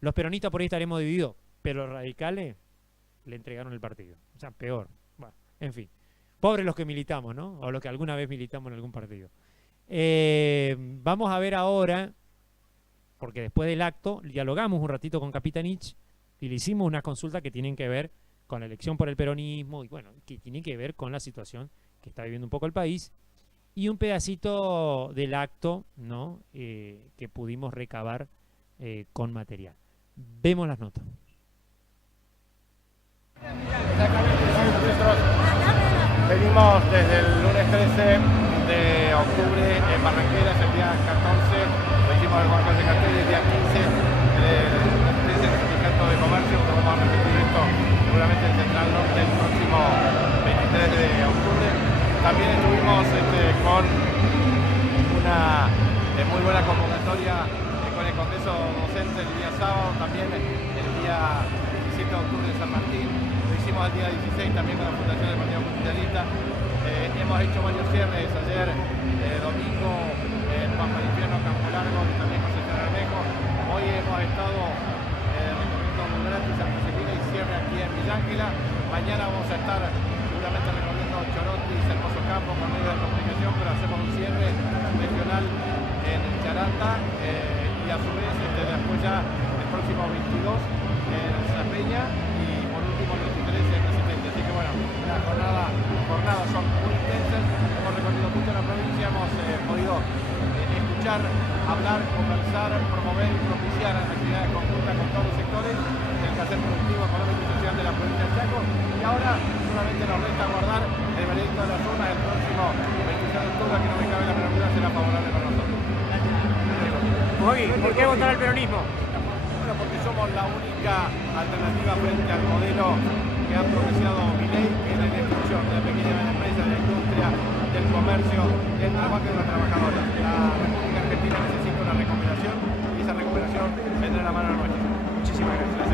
Los peronistas por ahí estaremos divididos, pero los radicales le entregaron el partido. O sea, peor. Bueno, en fin. Pobres los que militamos, ¿no? O los que alguna vez militamos en algún partido. Vamos a ver ahora, porque después del acto dialogamos un ratito con Capitanich y le hicimos una consulta que tienen que ver con la elección por el peronismo y bueno, que tiene que ver con la situación que está viviendo un poco el país y un pedacito del acto, ¿no? Que pudimos recabar con material. Vemos las notas. Venimos desde el lunes 13 de octubre en Barranquilla, el día 14, lo hicimos el Banco de Cartel, el día 15 del Sindicato de Comercio, que vamos a repetir esto seguramente en Central Norte el próximo 23 de octubre. También estuvimos con una muy buena convocatoria con el Congreso Docente el día sábado, también el día 17 de octubre en San Martín. Hicimos el día 16 también con la Fundación del Partido Justicialista. Hemos hecho varios cierres ayer, domingo, en Bajo el Infierno, Campo Largo y también Concepción Bermejo. Hoy hemos estado recorriendo muy gratis a Josefina y cierre aquí en Villa Ángela. Mañana vamos a estar seguramente recorriendo Chorotis, Hermoso Campo con medios de comunicación, pero hacemos un cierre regional en Charanta y a su vez después ya el próximo 22 en Zapeña y por último el 23 en Resistencia. Así que bueno, las jornadas son muy intensas, hemos recorrido mucho la provincia, hemos podido escuchar, hablar, conversar, promover y propiciar actividades conjuntas con todos los sectores del quehacer productivo, económico y social de la provincia de Chaco. Y ahora solamente nos resta guardar el veredicto de las urnas el próximo 26 de octubre, que no me cabe la menor duda será favorable para nosotros. ¿Por qué votar al peronismo? Bueno, porque somos la única alternativa frente al modelo que ha propiciado Milei, que es la destrucción de la pequeña empresa, de la industria, del comercio, del trabajo y de los trabajadores. La República Argentina necesita una recuperación y esa recuperación vendrá de la mano de nuestra. Muchísimas gracias.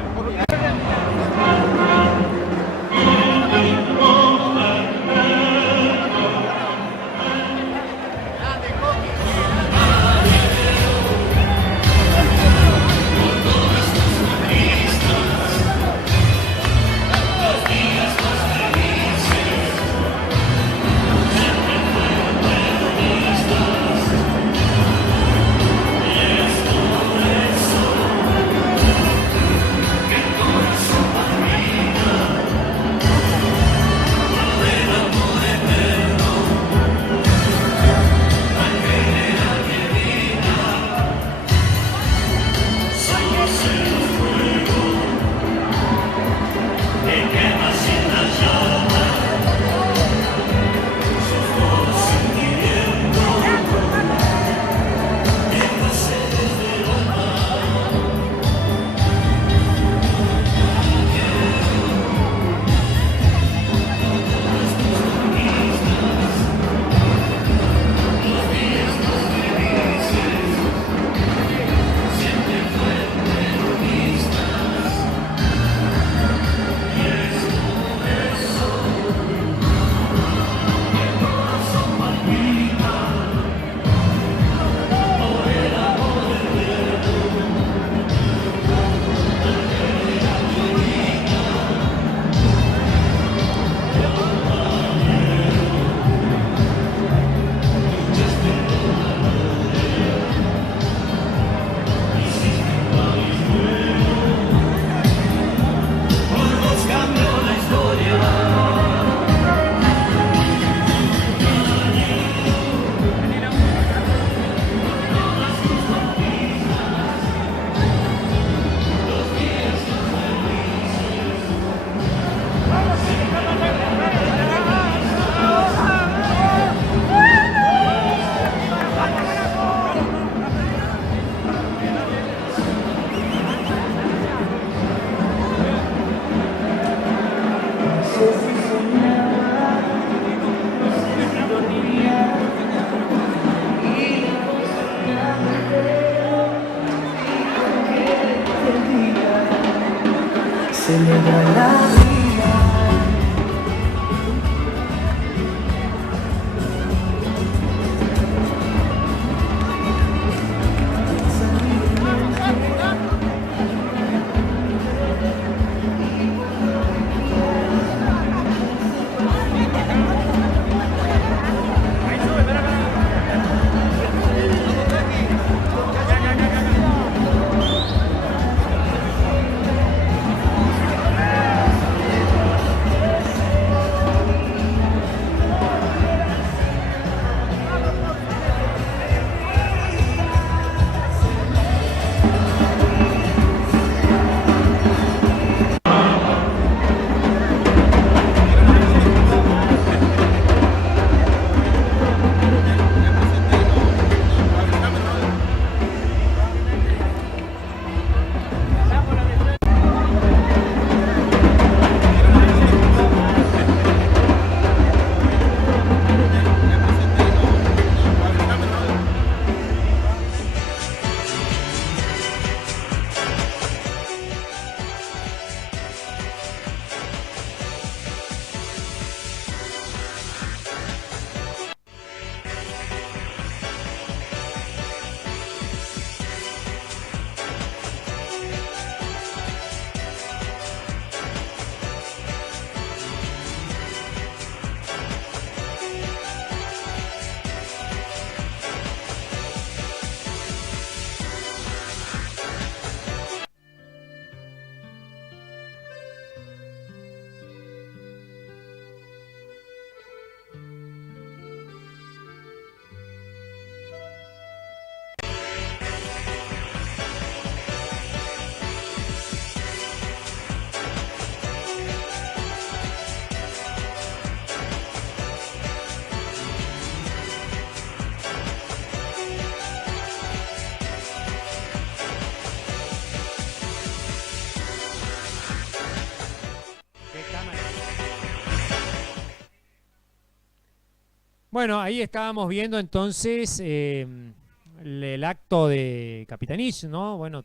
Bueno, ahí estábamos viendo entonces el acto de Capitanich, ¿no? Bueno,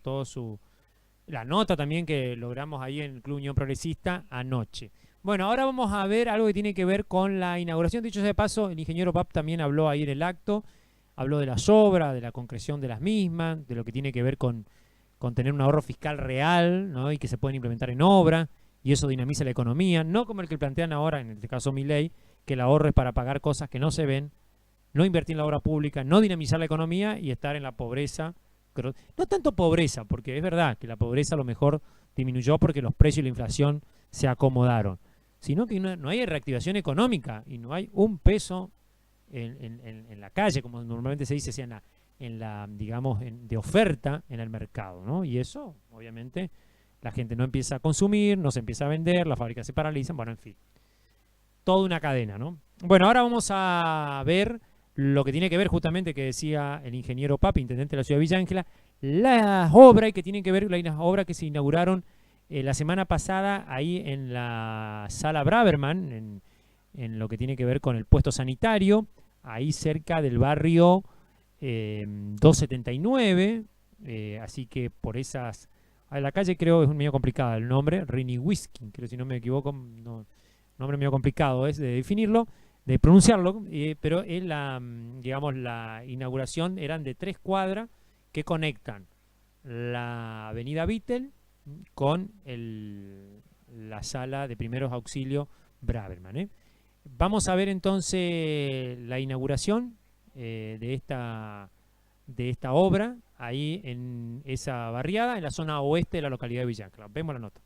la nota también que logramos ahí en el Club Unión Progresista anoche. Bueno, ahora vamos a ver algo que tiene que ver con la inauguración. Dicho sea de paso, el ingeniero Pap también habló ahí en el acto, habló de las obras, de la concreción de las mismas, de lo que tiene que ver con tener un ahorro fiscal real, ¿no? Y que se pueden implementar en obra, y eso dinamiza la economía, no como el que plantean ahora, en este caso Milei, que el ahorro es para pagar cosas que no se ven, no invertir en la obra pública, no dinamizar la economía y estar en la pobreza. No tanto pobreza, porque es verdad que la pobreza a lo mejor disminuyó porque los precios y la inflación se acomodaron, sino que no hay reactivación económica y no hay un peso en la calle, como normalmente se dice, sea digamos, de oferta en el mercado, ¿no? Y eso, obviamente, la gente no empieza a consumir, no se empieza a vender, las fábricas se paralizan, bueno, en fin. Toda una cadena, ¿no? Bueno, ahora vamos a ver lo que tiene que ver justamente, que decía el ingeniero Papi, intendente de la ciudad de Villa Ángela, las obras que tienen que ver, las obras que se inauguraron la semana pasada ahí en la sala Braverman, en lo que tiene que ver con el puesto sanitario, ahí cerca del barrio 279, así que por esas... la calle creo es medio complicada el nombre, Riniwiskin, creo si no me equivoco, nombre medio complicado es de definirlo, de pronunciarlo, pero digamos, la inauguración eran de 3 cuadras que conectan la avenida Vittel con la sala de primeros auxilios Braverman. Vamos a ver entonces la inauguración de esta obra ahí en esa barriada, en la zona oeste de la localidad de Villa Ángela. Vemos la nota.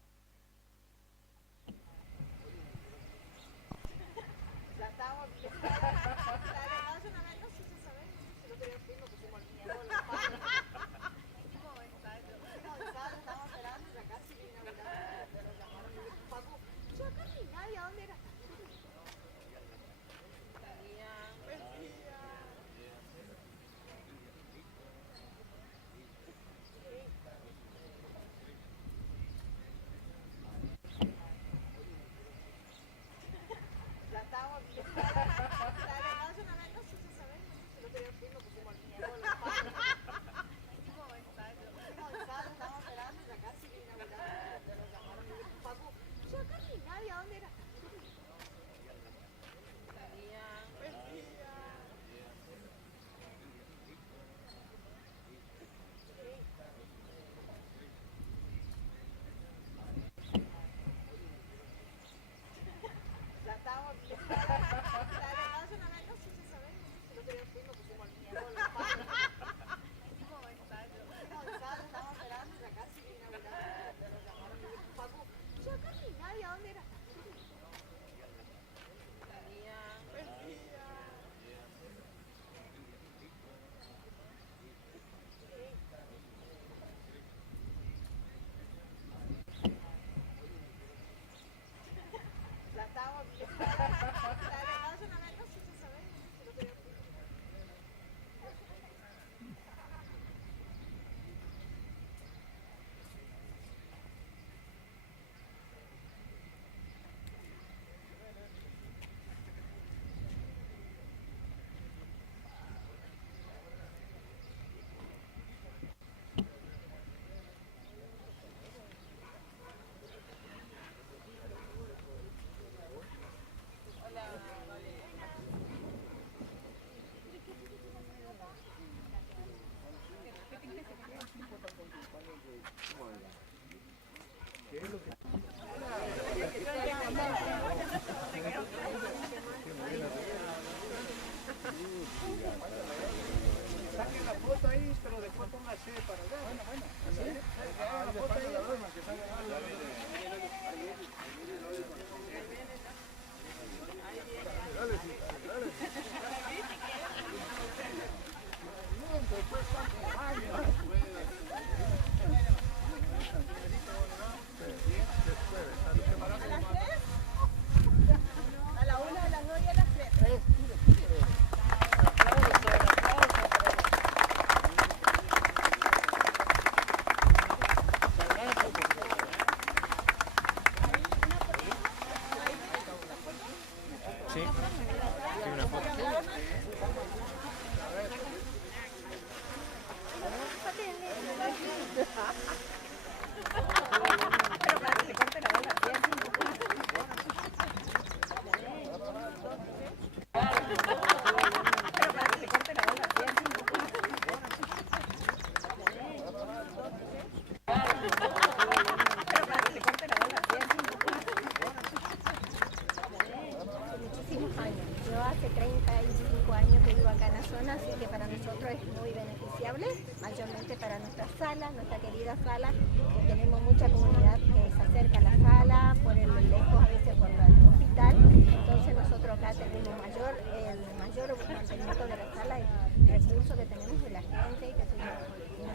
Muchísimos años. Yo hace 35 años que vivo acá en la zona, así que para nosotros es muy beneficiable, mayormente para nuestra sala, nuestra querida sala, que tenemos mucha comunidad que se acerca a la sala, por el lejos a veces por el hospital, entonces nosotros acá tenemos el mayor mantenimiento de la sala, el recurso que tenemos de la gente,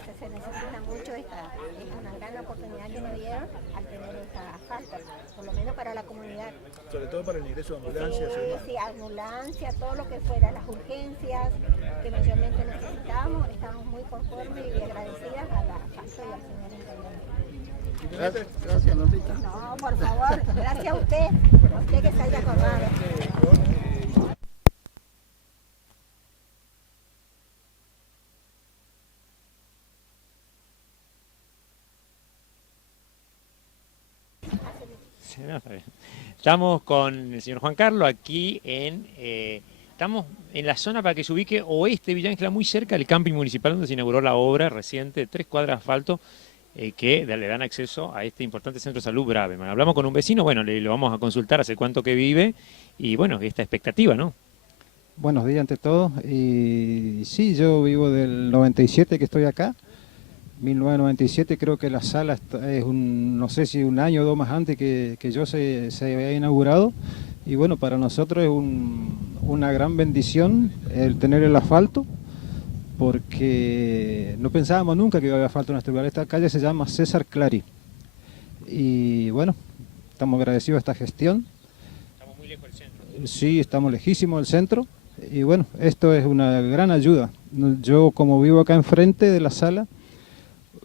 que se necesita mucho, es una gran oportunidad que nos dieron al tener esta falta, por lo menos para la comunidad. Sobre todo para el ingreso de ambulancias y demás. Sí, ambulancia, todo lo que fuera, las urgencias que mayormente necesitábamos, estamos muy conformes y agradecidas a la falta y al señor intendente. Gracias, Notita. No, por favor, gracias a usted que se haya acordado. Sí, no, está bien. Estamos con el señor Juan Carlos aquí estamos en la zona, para que se ubique, oeste de Villa Ángela, muy cerca del camping municipal donde se inauguró la obra reciente de 3 cuadras de asfalto que le dan acceso a este importante centro de salud Braverman. Hablamos con un vecino, bueno, lo vamos a consultar hace cuánto que vive y bueno, esta expectativa, ¿no? Buenos días ante todo. Y sí, yo vivo del 97 que estoy acá. 1997 creo que la sala es no sé si un año o 2 más antes que yo se había inaugurado. Y bueno, para nosotros es una gran bendición el tener el asfalto, porque no pensábamos nunca que iba a haber asfalto en nuestro lugar. Esta calle se llama César Clary. Y bueno, estamos agradecidos a esta gestión. Estamos muy lejos del centro. Sí, estamos lejísimos del centro. Y bueno, esto es una gran ayuda. Yo, como vivo acá enfrente de la sala,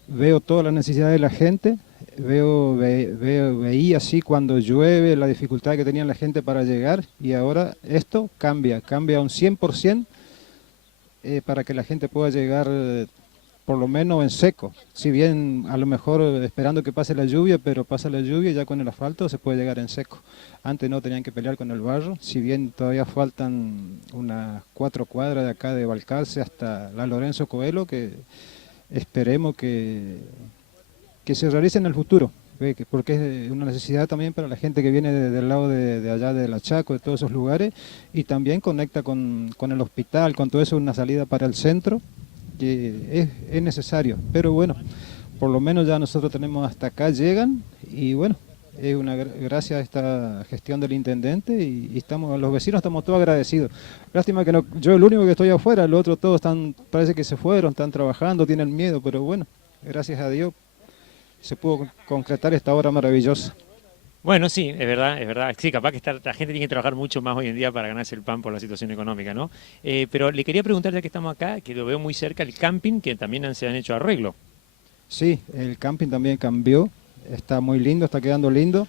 veo todas las necesidades de la gente, veía así cuando llueve la dificultad que tenía la gente para llegar, y ahora esto cambia un 100% para que la gente pueda llegar por lo menos en seco. Si bien a lo mejor esperando que pase la lluvia, pero pasa la lluvia y ya con el asfalto se puede llegar en seco. Antes no tenían que pelear con el barro, si bien todavía faltan unas 4 cuadras de acá de Balcarce hasta la Lorenzo Coelho, que esperemos que se realice en el futuro, porque es una necesidad también para la gente que viene del lado de allá de La Chaco, de todos esos lugares, y también conecta con el hospital, con todo eso, una salida para el centro, que es necesario. Pero bueno, por lo menos ya nosotros tenemos hasta acá, llegan, y bueno, es gracias a esta gestión del intendente, y los vecinos estamos todos agradecidos. Lástima que yo el único que estoy afuera, los otros todos parece que se fueron, están trabajando, tienen miedo, pero bueno, gracias a Dios se pudo concretar esta obra maravillosa. Bueno, sí, es verdad. Sí, capaz que la gente tiene que trabajar mucho más hoy en día para ganarse el pan por la situación económica, ¿no? Pero le quería preguntar, ya que estamos acá, que lo veo muy cerca, el camping, que también se han hecho arreglo. Sí, el camping también cambió, está muy lindo, está quedando lindo,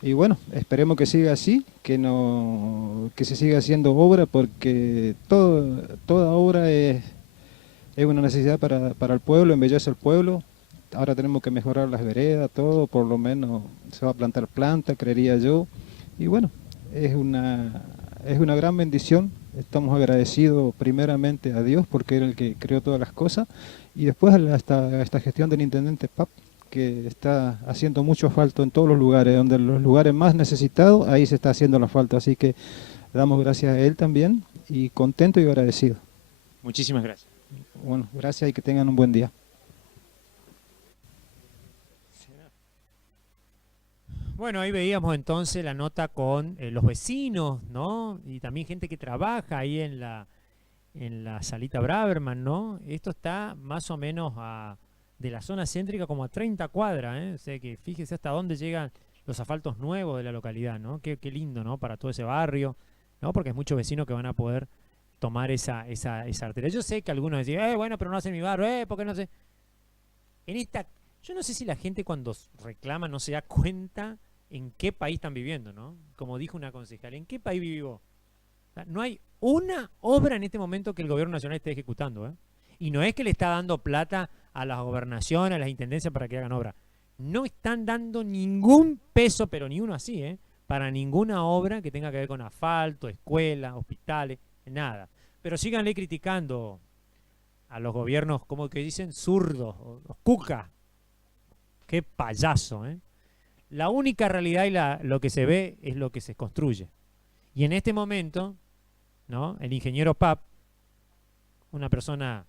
y bueno, esperemos que siga así, que se siga haciendo obra, porque toda obra es una necesidad para el pueblo, embellece el pueblo. Ahora tenemos que mejorar las veredas, todo, por lo menos se va a plantar planta, creería yo. Y bueno, es una gran bendición. Estamos agradecidos primeramente a Dios, porque era el que creó todas las cosas, y después a esta gestión del intendente Pap, que está haciendo mucho asfalto en todos los lugares, donde los lugares más necesitados, ahí se está haciendo el asfalto. Así que damos gracias a él también, y contento y agradecido. Muchísimas gracias. Bueno, gracias y que tengan un buen día. Bueno, ahí veíamos entonces la nota con los vecinos, ¿no? Y también gente que trabaja ahí en la salita Braverman, ¿no? Esto está más o menos de la zona céntrica como a 30 cuadras, ¿eh? O sea que fíjese hasta dónde llegan los asfaltos nuevos de la localidad, ¿no? Qué lindo, ¿no? Para todo ese barrio, ¿no? Porque hay muchos vecinos que van a poder tomar esa arteria. Yo sé que algunos decían, bueno, pero no hacen mi barrio, ¿por qué no sé? Yo no sé si la gente cuando reclama no se da cuenta en qué país están viviendo, ¿no? Como dijo una concejal, ¿en qué país vivís vos? O sea, no hay una obra en este momento que el gobierno nacional esté ejecutando, ¿eh? Y no es que le está dando plata a las gobernaciones, a las intendencias para que hagan obra. No están dando ningún peso, pero ni uno así, ¿eh? Para ninguna obra que tenga que ver con asfalto, escuelas, hospitales, nada. Pero síganle criticando a los gobiernos, como que dicen, zurdos, o los cucas. Qué payaso, ¿eh? La única realidad y lo que se ve es lo que se construye. Y en este momento, ¿no? El ingeniero Pap, una persona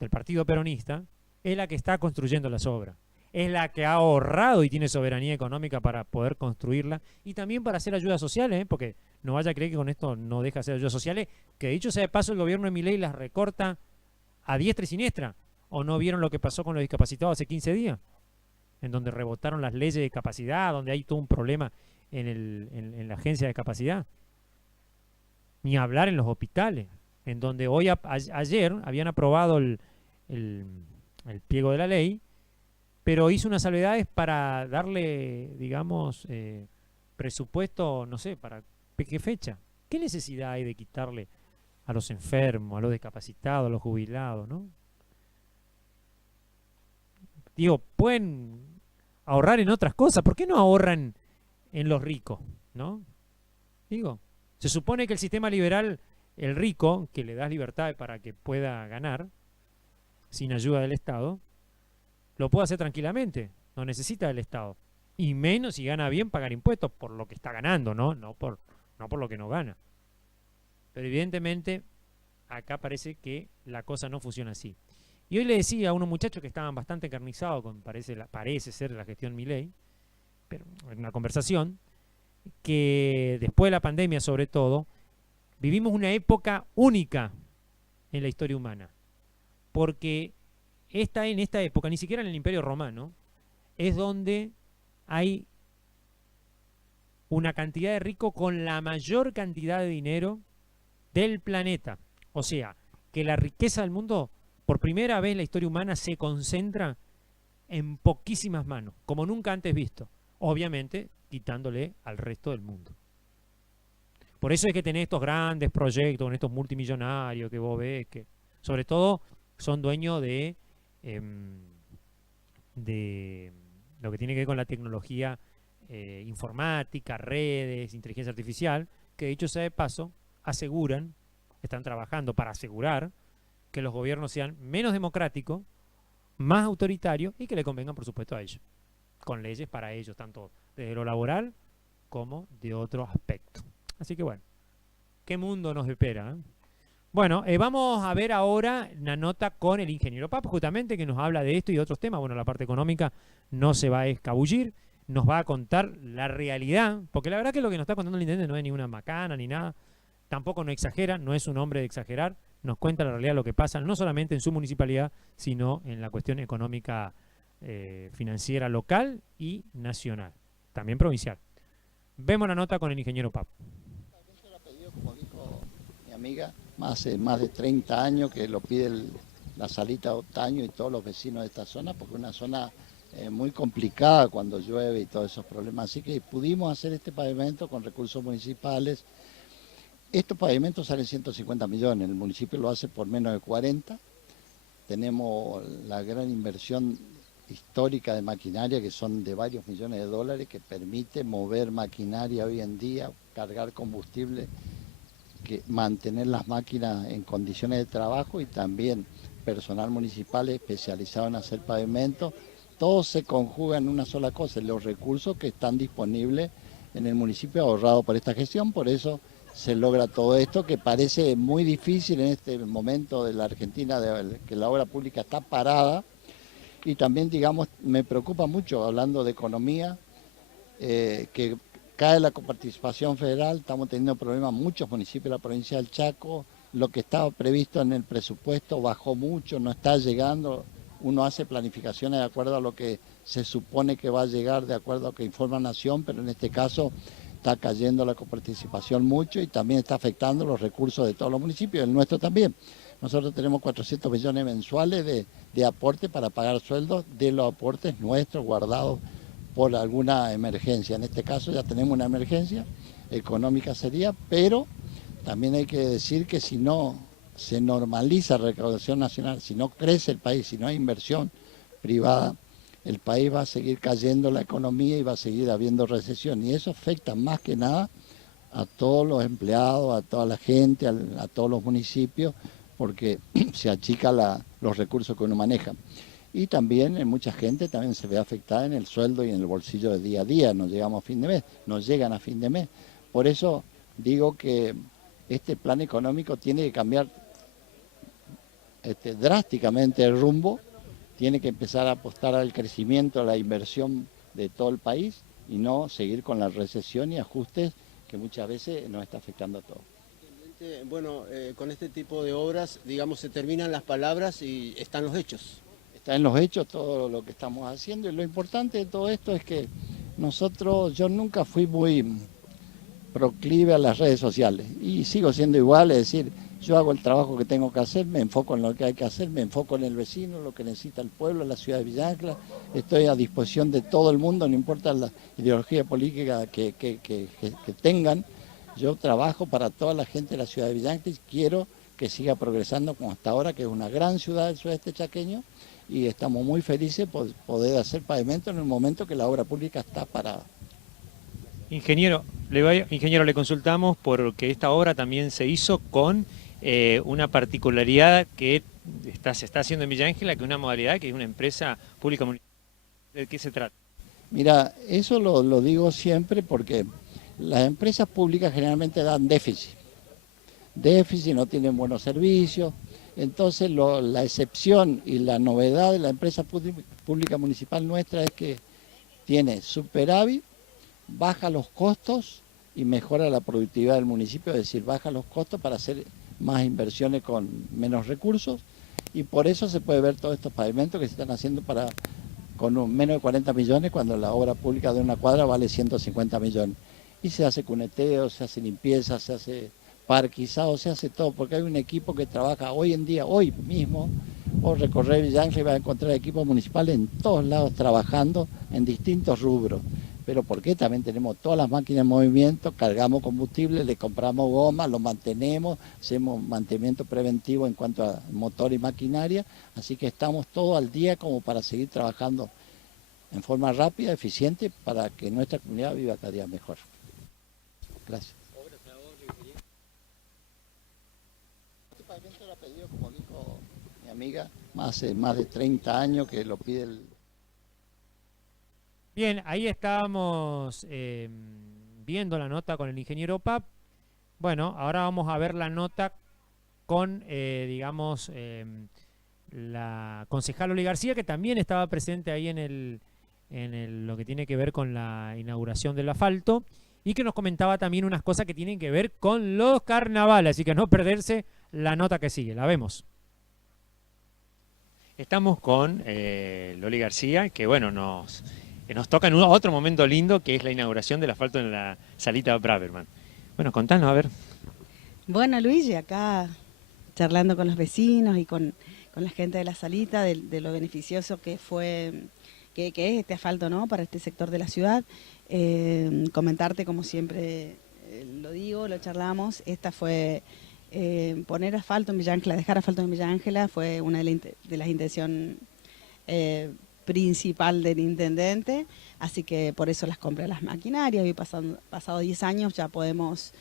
del Partido Peronista, es la que está construyendo las obras. Es la que ha ahorrado y tiene soberanía económica para poder construirla y también para hacer ayudas sociales, ¿eh? Porque no vaya a creer que con esto no deja de hacer ayudas sociales, que dicho sea de paso el gobierno de Milei las recorta a diestra y siniestra. ¿O no vieron lo que pasó con los discapacitados hace 15 días? En donde rebotaron las leyes de discapacidad, donde hay todo un problema en la agencia de discapacidad. Ni hablar en los hospitales, en donde hoy ayer habían aprobado el pliego de la ley, pero hizo unas salvedades para darle, digamos, presupuesto, no sé, ¿para qué fecha? ¿Qué necesidad hay de quitarle a los enfermos, a los discapacitados, a los jubilados, ¿no? Digo, pueden ahorrar en otras cosas. ¿Por qué no ahorran en los ricos, no? Digo, se supone que el sistema liberal, el rico, que le das libertad para que pueda ganar, sin ayuda del Estado, lo puede hacer tranquilamente, no necesita del Estado. Y menos si gana bien pagar impuestos por lo que está ganando, ¿no? No por lo que no gana. Pero evidentemente acá parece que la cosa no funciona así. Y hoy le decía a unos muchachos que estaban bastante encarnizados con parece ser la gestión Milei, pero en una conversación, que después de la pandemia sobre todo, vivimos una época única en la historia humana. Porque en esta época, ni siquiera en el Imperio Romano, es donde hay una cantidad de ricos con la mayor cantidad de dinero del planeta. O sea, que la riqueza del mundo, por primera vez en la historia humana, se concentra en poquísimas manos, como nunca antes visto. Obviamente, quitándole al resto del mundo. Por eso es que tenés estos grandes proyectos, con estos multimillonarios que vos ves, que sobre todo son dueños de lo que tiene que ver con la tecnología informática, redes, inteligencia artificial, que dicho sea de paso, están trabajando para asegurar que los gobiernos sean menos democráticos, más autoritarios y que le convengan, por supuesto, a ellos, con leyes para ellos, tanto desde lo laboral como de otros aspectos. Así que bueno, ¿qué mundo nos espera? Bueno, vamos a ver ahora una nota con el ingeniero Pap, justamente, que nos habla de esto y de otros temas. Bueno, la parte económica no se va a escabullir, nos va a contar la realidad, porque la verdad que lo que nos está contando el intendente no es ni una macana ni nada, tampoco no exagera, no es un hombre de exagerar, nos cuenta la realidad, lo que pasa, no solamente en su municipalidad, sino en la cuestión económica financiera local y nacional, también provincial. Vemos la nota con el ingeniero Pap. Como dijo mi amiga, hace más de 30 años que lo pide la salita Otaño y todos los vecinos de esta zona, porque es una zona muy complicada cuando llueve y todos esos problemas. Así que pudimos hacer este pavimento con recursos municipales. Estos pavimentos salen 150 millones, el municipio lo hace por menos de 40. Tenemos la gran inversión histórica de maquinaria, que son de varios millones de dólares, que permite mover maquinaria hoy en día, cargar combustible, mantener las máquinas en condiciones de trabajo y también personal municipal especializado en hacer pavimentos. Todo se conjuga en una sola cosa, los recursos que están disponibles en el municipio ahorrado por esta gestión, por eso se logra todo esto, que parece muy difícil en este momento de la Argentina, que la obra pública está parada. Y también, digamos, me preocupa mucho, hablando de economía, que cae la coparticipación federal, estamos teniendo problemas en muchos municipios de la provincia del Chaco, lo que estaba previsto en el presupuesto bajó mucho, no está llegando, uno hace planificaciones de acuerdo a lo que se supone que va a llegar, de acuerdo a lo que informa Nación, pero en este caso está cayendo la coparticipación mucho y también está afectando los recursos de todos los municipios, el nuestro también. Nosotros tenemos 400 millones mensuales de aporte para pagar sueldos de los aportes nuestros guardados por alguna emergencia. En este caso ya tenemos una emergencia económica sería, pero también hay que decir que si no se normaliza la recaudación nacional, si no crece el país, si no hay inversión privada, el país va a seguir cayendo la economía y va a seguir habiendo recesión. Y eso afecta más que nada a todos los empleados, a toda la gente, a todos los municipios, porque se achica los recursos que uno maneja. Y también en mucha gente también se ve afectada en el sueldo y en el bolsillo de día a día, no llegamos a fin de mes, no llegan a fin de mes. Por eso digo que este plan económico tiene que cambiar drásticamente el rumbo, tiene que empezar a apostar al crecimiento, a la inversión de todo el país y no seguir con la recesión y ajustes que muchas veces nos está afectando a todos. Bueno, con este tipo de obras, digamos, se terminan las palabras y están los hechos. Está en los hechos todo lo que estamos haciendo y lo importante de todo esto es que yo nunca fui muy proclive a las redes sociales y sigo siendo igual, es decir, yo hago el trabajo que tengo que hacer, me enfoco en lo que hay que hacer, me enfoco en el vecino, lo que necesita el pueblo, la ciudad de Villa Ángela, estoy a disposición de todo el mundo, no importa la ideología política que tengan, yo trabajo para toda la gente de la ciudad de Villa Ángela y quiero que siga progresando como hasta ahora, que es una gran ciudad del sudeste chaqueño, y estamos muy felices por poder hacer pavimento en el momento que la obra pública está parada. Ingeniero, le consultamos porque esta obra también se hizo con una particularidad que se está haciendo en Villa Ángela, que es una modalidad que es una empresa pública municipal. ¿De qué se trata? Mira, eso lo digo siempre porque las empresas públicas generalmente dan déficit, no tienen buenos servicios, entonces la excepción y la novedad de la empresa pública municipal nuestra es que tiene superávit, baja los costos y mejora la productividad del municipio, es decir, baja los costos para hacer más inversiones con menos recursos y por eso se puede ver todos estos pavimentos que se están haciendo con menos de 40 millones cuando la obra pública de una cuadra vale 150 millones. Y se hace cuneteo, se hace limpieza, se hace parquizado, se hace todo, porque hay un equipo que trabaja hoy en día, hoy mismo, por recorrer Villa Ángela y va a encontrar equipos municipales en todos lados trabajando en distintos rubros. Pero porque también tenemos todas las máquinas en movimiento, cargamos combustible, le compramos goma, lo mantenemos, hacemos mantenimiento preventivo en cuanto a motor y maquinaria, así que estamos todos al día como para seguir trabajando en forma rápida, eficiente, para que nuestra comunidad viva cada día mejor. Gracias. Este pavimento era pedido, como dijo mi amiga, hace más de 30 años que lo pide el... Bien, ahí estábamos viendo la nota con el ingeniero Pap. Bueno, ahora vamos a ver la nota con, digamos, la concejal Oli García, que también estaba presente ahí en lo que tiene que ver con la inauguración del asfalto y que nos comentaba también unas cosas que tienen que ver con los carnavales, así que no perderse la nota que sigue. La vemos. Estamos con Loli García, que bueno, nos toca en otro momento lindo, que es la inauguración del asfalto en la salita Braverman. Bueno, contanos, a ver. Bueno, Luigi, acá charlando con los vecinos y con la gente de la salita, de lo beneficioso que es este asfalto, ¿no?, para este sector de la ciudad. Comentarte, como siempre lo digo, lo charlamos, esta fue... poner asfalto en Villa Ángela, dejar asfalto en Villa Ángela fue una de las intenciones principal del intendente, así que por eso las compré las maquinarias y pasado 10 años ya podemos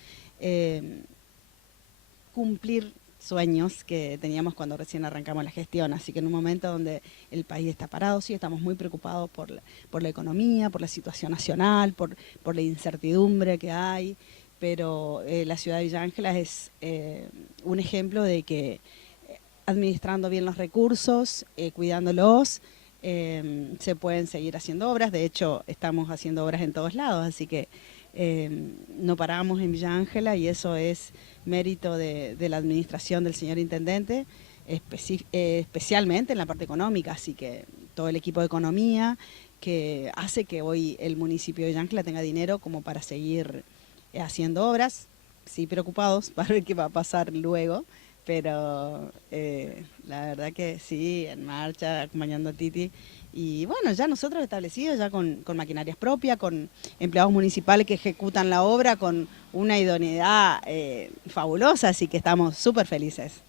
cumplir sueños que teníamos cuando recién arrancamos la gestión, así que en un momento donde el país está parado, sí, estamos muy preocupados por la economía, por la situación nacional, por la incertidumbre que hay, pero la ciudad de Villa Ángela es un ejemplo de que administrando bien los recursos, cuidándolos, se pueden seguir haciendo obras. De hecho, estamos haciendo obras en todos lados, así que no paramos en Villa Ángela y eso es mérito de la administración del señor intendente, especialmente en la parte económica, así que todo el equipo de economía que hace que hoy el municipio de Villa Ángela tenga dinero como para seguir haciendo obras, sí preocupados para ver qué va a pasar luego, pero la verdad que sí, en marcha, acompañando a Titi Y bueno, ya nosotros establecidos, ya con maquinarias propias, con empleados municipales que ejecutan la obra con una idoneidad fabulosa, así que estamos súper felices.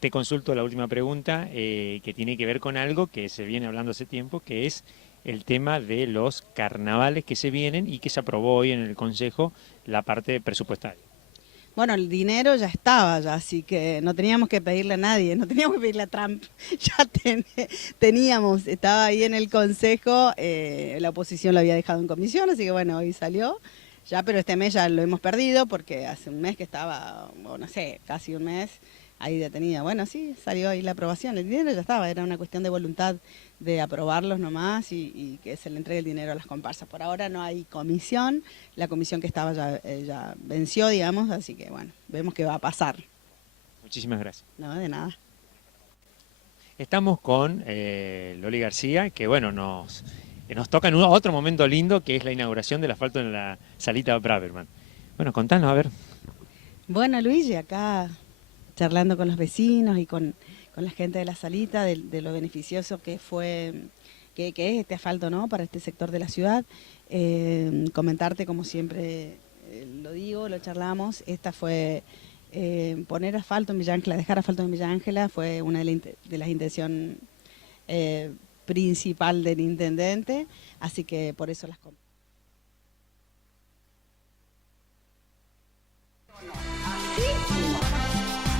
Te consulto la última pregunta, que tiene que ver con algo que se viene hablando hace tiempo, que es el tema de los carnavales que se vienen y que se aprobó hoy en el Consejo la parte presupuestaria. Bueno, el dinero ya estaba, ya, así que no teníamos que pedirle a nadie, no teníamos que pedirle a Trump, ya teníamos, estaba ahí en el Consejo, la oposición lo había dejado en comisión, así que bueno, hoy salió, ya, pero este mes ya lo hemos perdido porque hace un mes que estaba, o no sé, casi un mes ahí detenida. Bueno, sí, salió ahí la aprobación, el dinero ya estaba, era una cuestión de voluntad de aprobarlos nomás y que se le entregue el dinero a las comparsas. Por ahora no hay comisión, la comisión que estaba ya venció, digamos, así que bueno, vemos qué va a pasar. Muchísimas gracias. No, de nada. Estamos con Loli García, que bueno, nos toca en otro momento lindo, que es la inauguración del asfalto en la salita de Braverman. Bueno, contanos, a ver. Bueno, Luigi, acá charlando con los vecinos y con la gente de la salita, de lo beneficioso que es este asfalto, ¿no?, para este sector de la ciudad. Comentarte, como siempre lo digo, lo charlamos, esta fue poner asfalto en Villa Ángela, dejar asfalto en Villa Ángela, fue una de las intenciones principal del intendente, así que por eso las compré.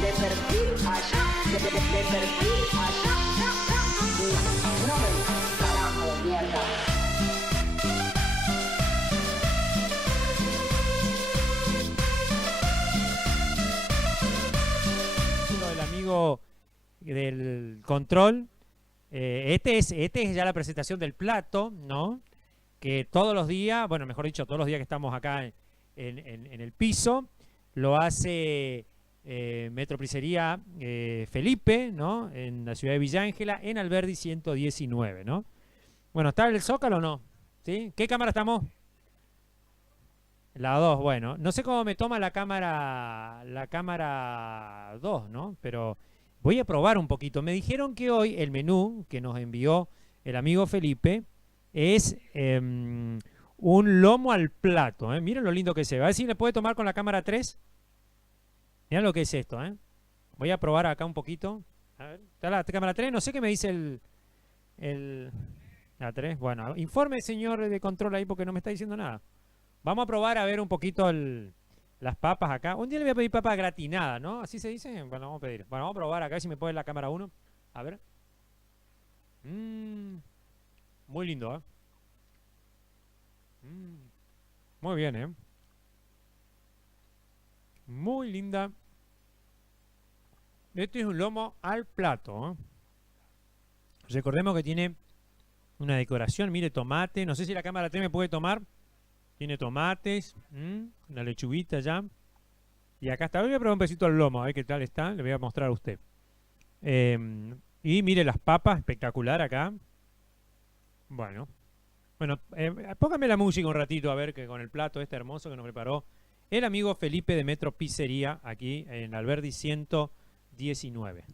De perfil allá, de perfil allá, no me carajo, mierda. El amigo del control, este es ya la presentación del plato, ¿no? Que todos los días, bueno, mejor dicho, todos los días que estamos acá en el piso, lo hace Metro Pizzería Felipe, ¿no?, en la ciudad de Villa Ángela, en Alberdi 119, ¿no? Bueno, ¿está el Zócalo o no? ¿Sí? ¿Qué cámara estamos? La 2, bueno. No sé cómo me toma la cámara 2, ¿no? Pero voy a probar un poquito. Me dijeron que hoy el menú que nos envió el amigo Felipe es un lomo al plato, ¿eh? Miren lo lindo que se ve. A ver si le puede tomar con la cámara 3. Mirá lo que es esto, ¿eh? Voy a probar acá un poquito. A ver, ¿está la cámara 3? No sé qué me dice la 3. Bueno, informe, señor de control, ahí, porque no me está diciendo nada. Vamos a probar a ver un poquito las papas acá. Un día le voy a pedir papas gratinadas, ¿no? ¿Así se dice? Bueno, vamos a pedir. Bueno, vamos a probar acá, si me puede la cámara 1. A ver. Muy lindo, ¿eh? Muy bien, ¿eh? Muy linda. Este es un lomo al plato, ¿eh? Recordemos que tiene una decoración, mire, tomate. No sé si la cámara 3 me puede tomar. Tiene tomates, una lechuguita ya. Y acá está. Voy a probar un besito al lomo, a ver qué tal está. Le voy a mostrar a usted. Y mire las papas, espectacular acá. Bueno, póngame la música un ratito, a ver, que con el plato este hermoso que nos preparó el amigo Felipe de Metro Pizzería, aquí en Alberdi 119.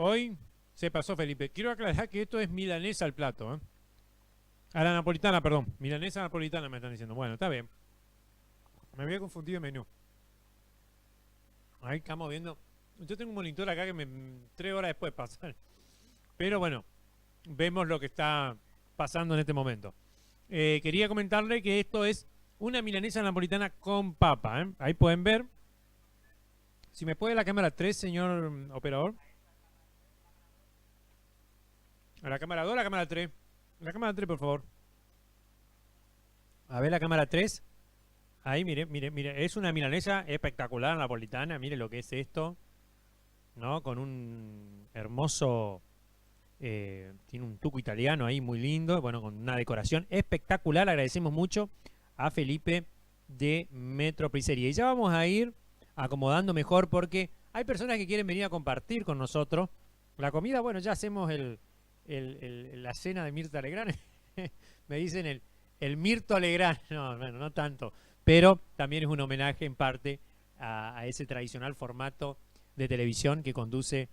Hoy se pasó, Felipe. Quiero aclarar que esto es milanesa al plato, ¿eh? A la napolitana, perdón. Milanesa napolitana me están diciendo. Bueno, está bien. Me había confundido el menú. Ahí estamos viendo Yo tengo un monitor acá que 3 horas después pasa. Pero bueno, vemos lo que está pasando en este momento. Quería comentarle que esto es una milanesa napolitana con papa. Ahí pueden ver. Si me puede la cámara 3, señor operador. A la cámara 2, la cámara 3. La cámara 3, por favor. A ver la cámara 3. Ahí, mire, mire, mire. Es una milanesa espectacular napolitana. Mire lo que es esto, ¿no? Con un hermoso... tiene un tuco italiano ahí muy lindo. Bueno, con una decoración espectacular. Agradecemos mucho a Felipe de Metro Pizzería. Y ya vamos a ir acomodando mejor porque hay personas que quieren venir a compartir con nosotros la comida. Bueno, ya hacemos la cena de Mirta Legrand. Me dicen el Mirto Legrand. No, bueno, no tanto. Pero también es un homenaje en parte a ese tradicional formato de televisión que conduce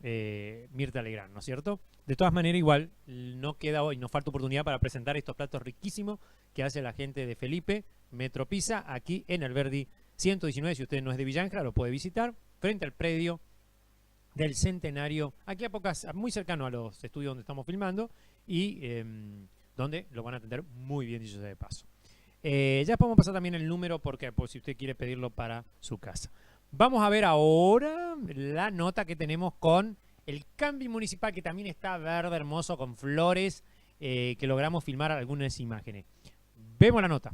Mirta Legrand, ¿no es cierto? De todas maneras, igual, no queda hoy, nos falta oportunidad para presentar estos platos riquísimos que hace la gente de Felipe Metro Pizza aquí en Alberdi 119. Si usted no es de Villa Ángela, lo puede visitar frente al predio del Centenario, aquí muy cercano a los estudios donde estamos filmando y donde lo van a atender muy bien, dicho sea de paso. Ya podemos pasar también el número porque por si usted quiere pedirlo para su casa. Vamos a ver ahora la nota que tenemos con el camping municipal, que también está verde, hermoso, con flores, que logramos filmar algunas imágenes. Vemos la nota.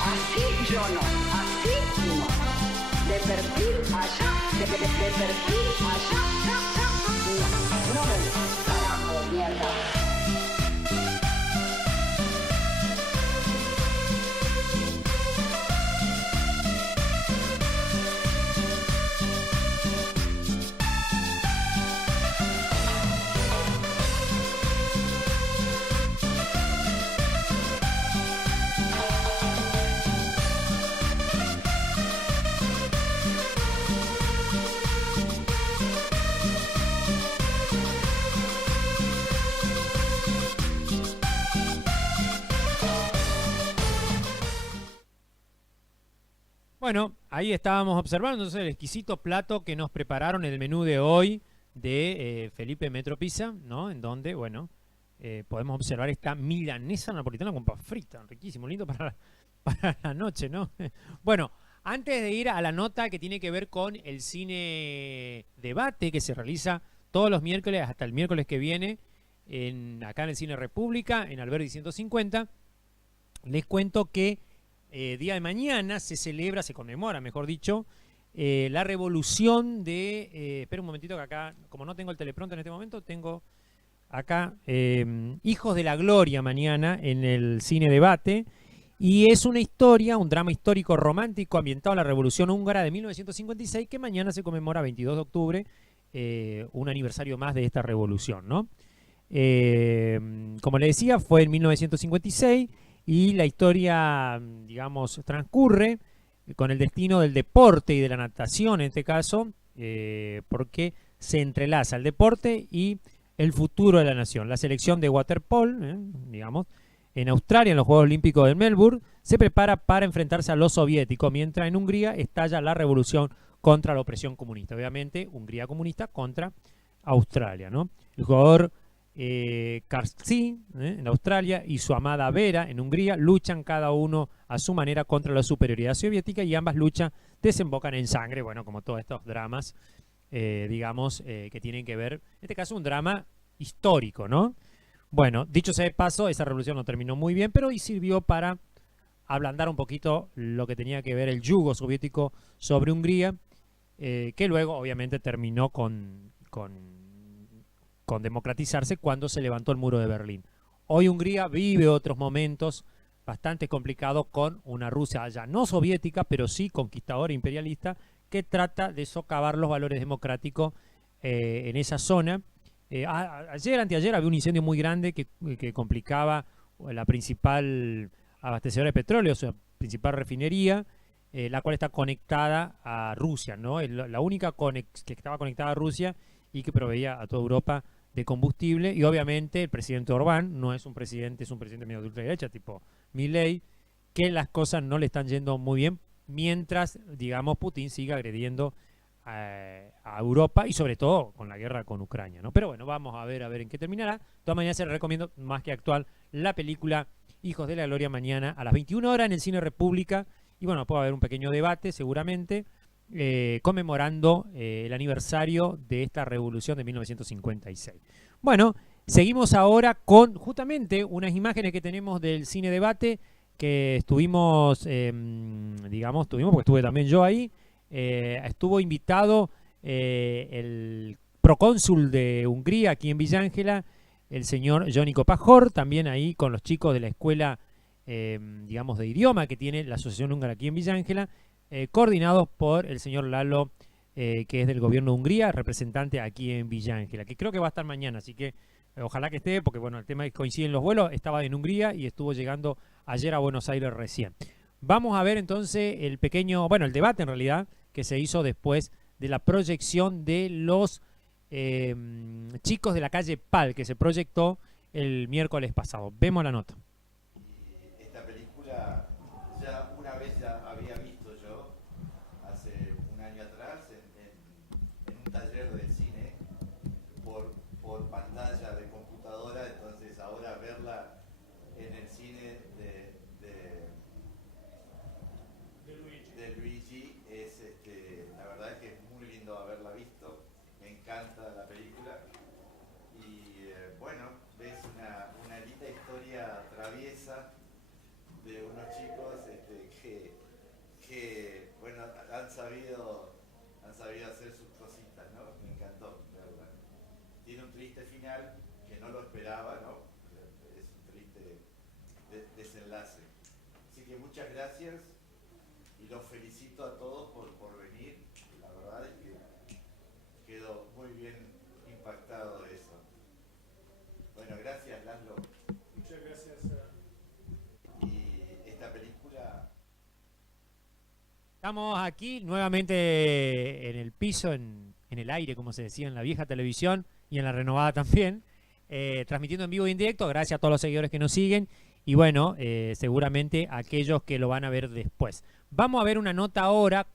Así yo no, así no. De perfil allá, de perfil allá, no me gusta, carajo, mierda. Bueno, ahí estábamos observando entonces el exquisito plato que nos prepararon en el menú de hoy de Felipe Metro Pizza, ¿no? En donde, bueno, podemos observar esta milanesa napolitana con papa frita, riquísimo, lindo para la noche, ¿no? Bueno, antes de ir a la nota que tiene que ver con el cine debate que se realiza todos los miércoles hasta el miércoles que viene acá en el Cine República, en Alberdi 150, les cuento que día de mañana se conmemora, mejor dicho, la revolución de... espera un momentito que acá, como no tengo el teleprompter en este momento, tengo acá Hijos de la Gloria mañana en el Cine Debate. Y es una historia, un drama histórico romántico ambientado en la Revolución Húngara de 1956 que mañana se conmemora 22 de octubre, un aniversario más de esta revolución, ¿no? Como le decía, fue en 1956 y la historia, digamos, transcurre con el destino del deporte y de la natación, en este caso, porque se entrelaza el deporte y el futuro de la nación. La selección de waterpolo, digamos, en Australia, en los Juegos Olímpicos de Melbourne, se prepara para enfrentarse a los soviéticos, mientras en Hungría estalla la revolución contra la opresión comunista. Obviamente, Hungría comunista contra Australia, ¿no? El jugador Karstzi, en Australia, y su amada Vera, en Hungría, luchan cada uno a su manera contra la superioridad soviética, y ambas luchas desembocan en sangre, bueno, como todos estos dramas, digamos, que tienen que ver, en este caso, un drama histórico, ¿no? Bueno, dicho sea de paso, esa revolución no terminó muy bien, pero y sirvió para ablandar un poquito lo que tenía que ver el yugo soviético sobre Hungría, que luego obviamente terminó con democratizarse cuando se levantó el muro de Berlín. Hoy Hungría vive otros momentos bastante complicados con una Rusia ya no soviética, pero sí conquistadora imperialista, que trata de socavar los valores democráticos en esa zona. Anteayer había un incendio muy grande que complicaba la principal abastecedora de petróleo, o sea, principal refinería, la cual está conectada a Rusia, ¿no? La única que estaba conectada a Rusia y que proveía a toda Europa de combustible. Y obviamente el presidente Orbán no es un presidente, es un presidente medio de ultraderecha, tipo Milei, que las cosas no le están yendo muy bien, mientras, digamos, Putin sigue agrediendo a Europa, y sobre todo con la guerra con Ucrania, ¿no? Pero bueno, vamos a ver en qué terminará. De todas maneras, se les recomiendo, más que actual, la película Hijos de la Gloria, mañana a las 21 horas en el Cine República. Y bueno, puede haber un pequeño debate seguramente, conmemorando el aniversario de esta revolución de 1956. Bueno, seguimos ahora con justamente unas imágenes que tenemos del Cine Debate, que estuvimos, porque estuve también yo ahí. Estuvo invitado el procónsul de Hungría aquí en Villa Ángela, el señor Jóniko Pajor, también ahí con los chicos de la escuela, digamos, de idioma que tiene la Asociación Húngara aquí en Villa Ángela, coordinados por el señor Lalo, que es del gobierno de Hungría, representante aquí en Villa Ángela, que creo que va a estar mañana, así que ojalá que esté, porque bueno, el tema es que coinciden los vuelos. Estaba en Hungría y estuvo llegando ayer a Buenos Aires recién. Vamos a ver entonces el debate en realidad, que se hizo después de la proyección de los chicos de la calle Pal, que se proyectó el miércoles pasado. Vemos la nota. Esta película ya una vez ya había visto yo, hace un año atrás, en un taller de cine, por pantalla de computadora. Entonces ahora verla en el cine de Luigi es, la verdad es que es muy lindo haberla visto. Me encanta la película y bueno, ves una linda historia traviesa de unos chicos que bueno, han sabido hacer sus cositas, ¿no? Me encantó verla. Tiene un triste final que no lo esperaba, ¿no? Es un triste desenlace. Así que muchas gracias y los felicito a todos por venir. La verdad es que quedo muy bien impactado de eso. Bueno, gracias, Laszlo. Muchas gracias. Y esta película... Estamos aquí nuevamente en el piso, en el aire, como se decía en la vieja televisión y en la renovada también, transmitiendo en vivo y en directo. Gracias a todos los seguidores que nos siguen y bueno, seguramente aquellos que lo van a ver después. Vamos a ver una nota ahora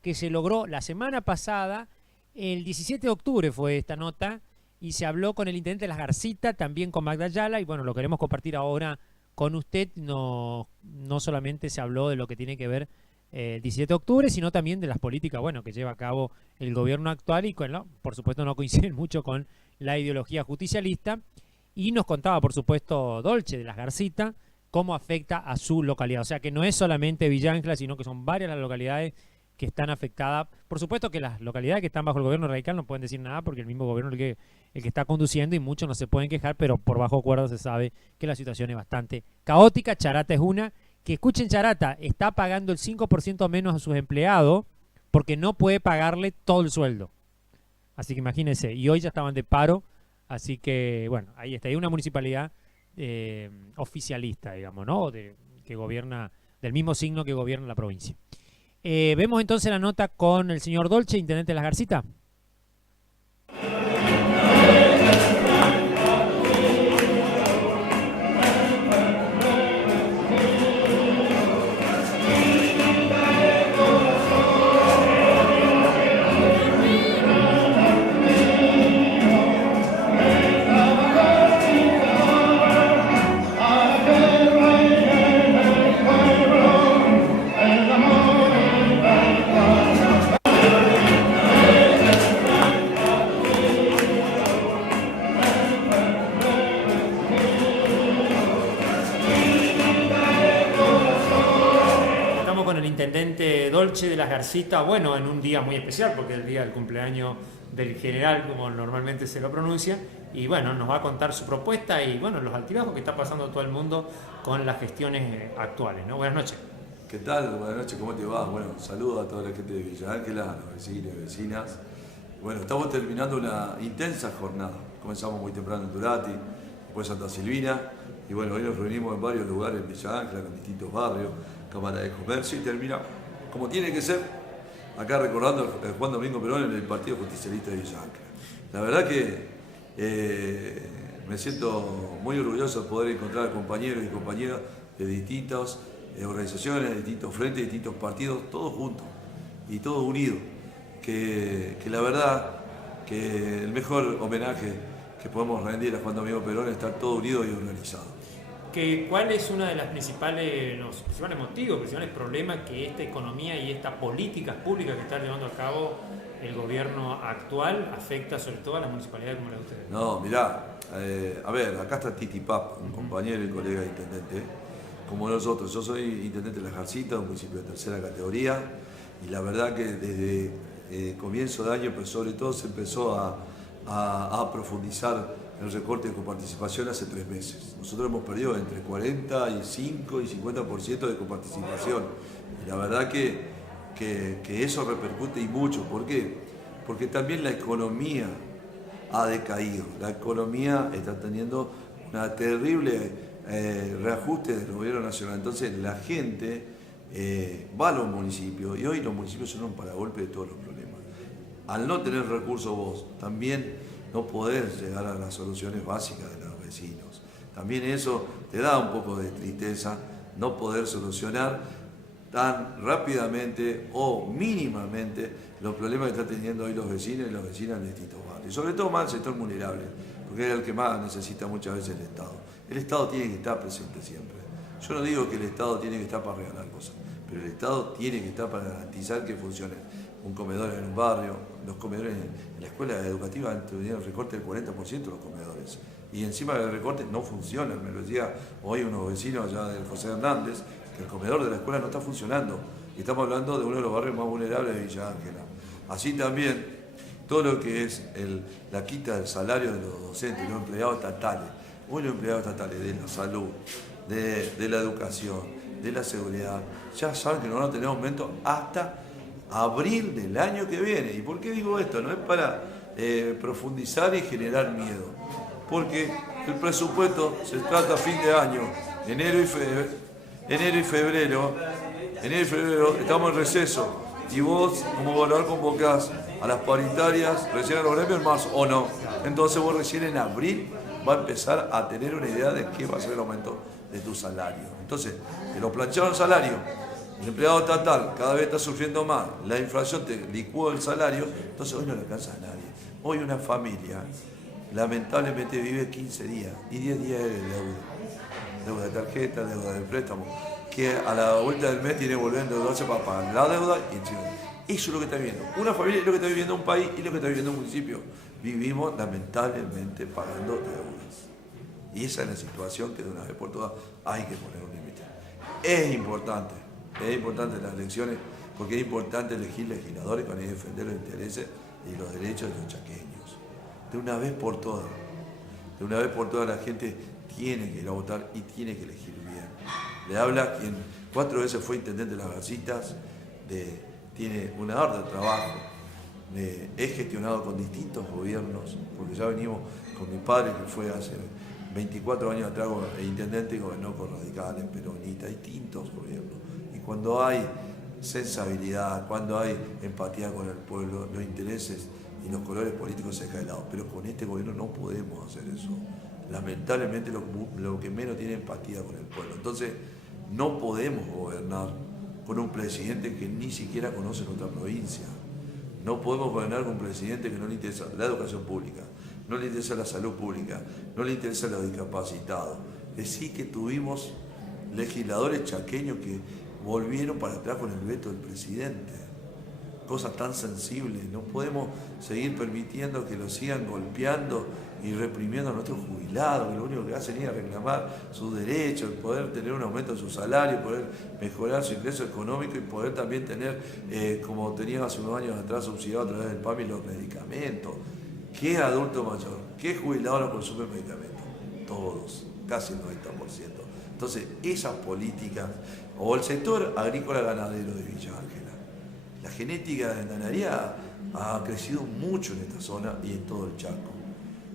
que se logró la semana pasada, el 17 de octubre fue esta nota, y se habló con el intendente de Las Garcitas, también con Magda Ayala, y bueno, lo queremos compartir ahora con usted. No solamente se habló de lo que tiene que ver el 17 de octubre, sino también de las políticas, bueno, que lleva a cabo el gobierno actual, y por supuesto no coinciden mucho con la ideología justicialista. Y nos contaba, por supuesto, Dolce de Las Garcitas, cómo afecta a su localidad. O sea que no es solamente Villa Ángela, sino que son varias las localidades que están afectadas. Por supuesto que las localidades que están bajo el gobierno radical no pueden decir nada, porque el mismo gobierno es el que está conduciendo, y muchos no se pueden quejar, pero por bajo cuerda se sabe que la situación es bastante caótica. Charata es una, que escuchen, Charata está pagando el 5% menos a sus empleados porque no puede pagarle todo el sueldo. Así que imagínense, y hoy ya estaban de paro, así que bueno, ahí está. Hay una municipalidad oficialista, digamos, ¿no? Que gobierna, del mismo signo que gobierna la provincia. Vemos entonces la nota con el señor Dolce, intendente de Las Garcitas. Intendente Dolce de Las Garcitas, bueno, en un día muy especial, porque es el día del cumpleaños del general, como normalmente se lo pronuncia, y bueno, nos va a contar su propuesta y bueno, los altibajos que está pasando todo el mundo con las gestiones actuales, ¿no? Buenas noches. ¿Qué tal? Buenas noches, ¿cómo te va? Bueno, saludos a toda la gente de Villa Ángela, los vecinos y vecinas. Bueno, estamos terminando una intensa jornada. Comenzamos muy temprano en Turati, después Santa Silvina, y bueno, hoy nos reunimos en varios lugares en Villa Ángela, con distintos barrios, Cámara de Comercio, y termina como tiene que ser, acá recordando a Juan Domingo Perón en el Partido Justicialista de Villa Ángela. La verdad que me siento muy orgulloso de poder encontrar compañeros y compañeras de distintas organizaciones, de distintos frentes, de distintos partidos, todos juntos y todos unidos. Que la verdad que el mejor homenaje que podemos rendir a Juan Domingo Perón es estar todos unidos y organizados. ¿Cuál es uno de los principales motivos, principales problemas que esta economía y estas políticas públicas que está llevando a cabo el gobierno actual afecta sobre todo a las municipalidades como la de ustedes? No, mirá, a ver, acá está Titi Pap, un compañero y colega intendente, como nosotros. Yo soy intendente de Las Garcitas, un municipio de tercera categoría, y la verdad que desde comienzo de año, pero sobre todo se empezó a profundizar el recorte de coparticipación hace 3 meses. Nosotros hemos perdido entre 45 y 50% de coparticipación. Y la verdad que eso repercute y mucho. ¿Por qué? Porque también la economía ha decaído. La economía está teniendo una terrible reajuste del gobierno nacional. Entonces la gente va a los municipios y hoy los municipios son un paragolpe de todos los problemas. Al no tener recursos vos, también no podés llegar a las soluciones básicas de los vecinos. También eso te da un poco de tristeza, no poder solucionar tan rápidamente o mínimamente los problemas que están teniendo hoy los vecinos y las vecinas en distintos barrios. Sobre todo más el sector vulnerable, porque es el que más necesita muchas veces el Estado. El Estado tiene que estar presente siempre. Yo no digo que el Estado tiene que estar para regalar cosas, pero el Estado tiene que estar para garantizar que funcione un comedor en un barrio. Los comedores en la escuela educativa han tenido el recorte del 40% de los comedores. Y encima del recorte no funcionan. Me lo decía hoy unos vecinos allá del José Hernández, que el comedor de la escuela no está funcionando. Y estamos hablando de uno de los barrios más vulnerables de Villa Ángela. Así también, todo lo que es la quita del salario de los docentes, los empleados estatales. Hoy los empleados estatales de la salud, de la educación, de la seguridad, ya saben que no van a tener aumento hasta abril del año que viene. ¿Y por qué digo esto? No es para profundizar y generar miedo, porque el presupuesto se trata a fin de año, enero y febrero estamos en receso, y vos como gobernador convocás a las paritarias recién a los gremios en marzo, ¿o no? Entonces vos recién en abril va a empezar a tener una idea de qué va a ser el aumento de tu salario. Entonces, te lo plancharon salario. El empleado estatal cada vez está sufriendo más, la inflación te licuó el salario, entonces hoy no le alcanza a nadie. Hoy una familia lamentablemente vive 15 días y 10 días de deuda de tarjeta, deuda de préstamo, que a la vuelta del mes tiene que volver a endeudarse para pagar la deuda y encima. Eso es lo que está viviendo una familia, es lo que está viviendo un país y lo que está viviendo un municipio. Vivimos lamentablemente pagando deudas. Y esa es la situación que de una vez por todas hay que poner un límite. Es importante las elecciones, porque es importante elegir legisladores que van a defender los intereses y los derechos de los chaqueños. De una vez por todas la gente tiene que ir a votar y tiene que elegir bien. Le habla quien 4 veces fue intendente de Las Garcitas, tiene un ardua trabajo, he gestionado con distintos gobiernos, porque ya venimos con mi padre que fue hace 24 años atrás intendente y gobernó con radicales, peronistas, distintos gobiernos. Cuando hay sensibilidad, cuando hay empatía con el pueblo, los intereses y los colores políticos se dejan de lado. Pero con este gobierno no podemos hacer eso. Lamentablemente lo que menos tiene empatía con el pueblo. Entonces no podemos gobernar con un presidente que ni siquiera conoce nuestra provincia. No podemos gobernar con un presidente que no le interesa la educación pública, no le interesa la salud pública, no le interesa los discapacitados. Decir que tuvimos legisladores chaqueños que volvieron para atrás con el veto del presidente. Cosas tan sensibles. No podemos seguir permitiendo que lo sigan golpeando y reprimiendo a nuestros jubilados, que lo único que hacen es reclamar sus derechos, poder tener un aumento en su salario, poder mejorar su ingreso económico y poder también tener, como tenían hace unos años atrás, subsidiado a través del PAMI los medicamentos. ¿Qué adulto mayor? ¿Qué jubilado no consume medicamentos? Todos, casi el 90%. Entonces, esas políticas, o el sector agrícola ganadero de Villa Ángela, la genética de ganadería ha crecido mucho en esta zona y en todo el Chaco.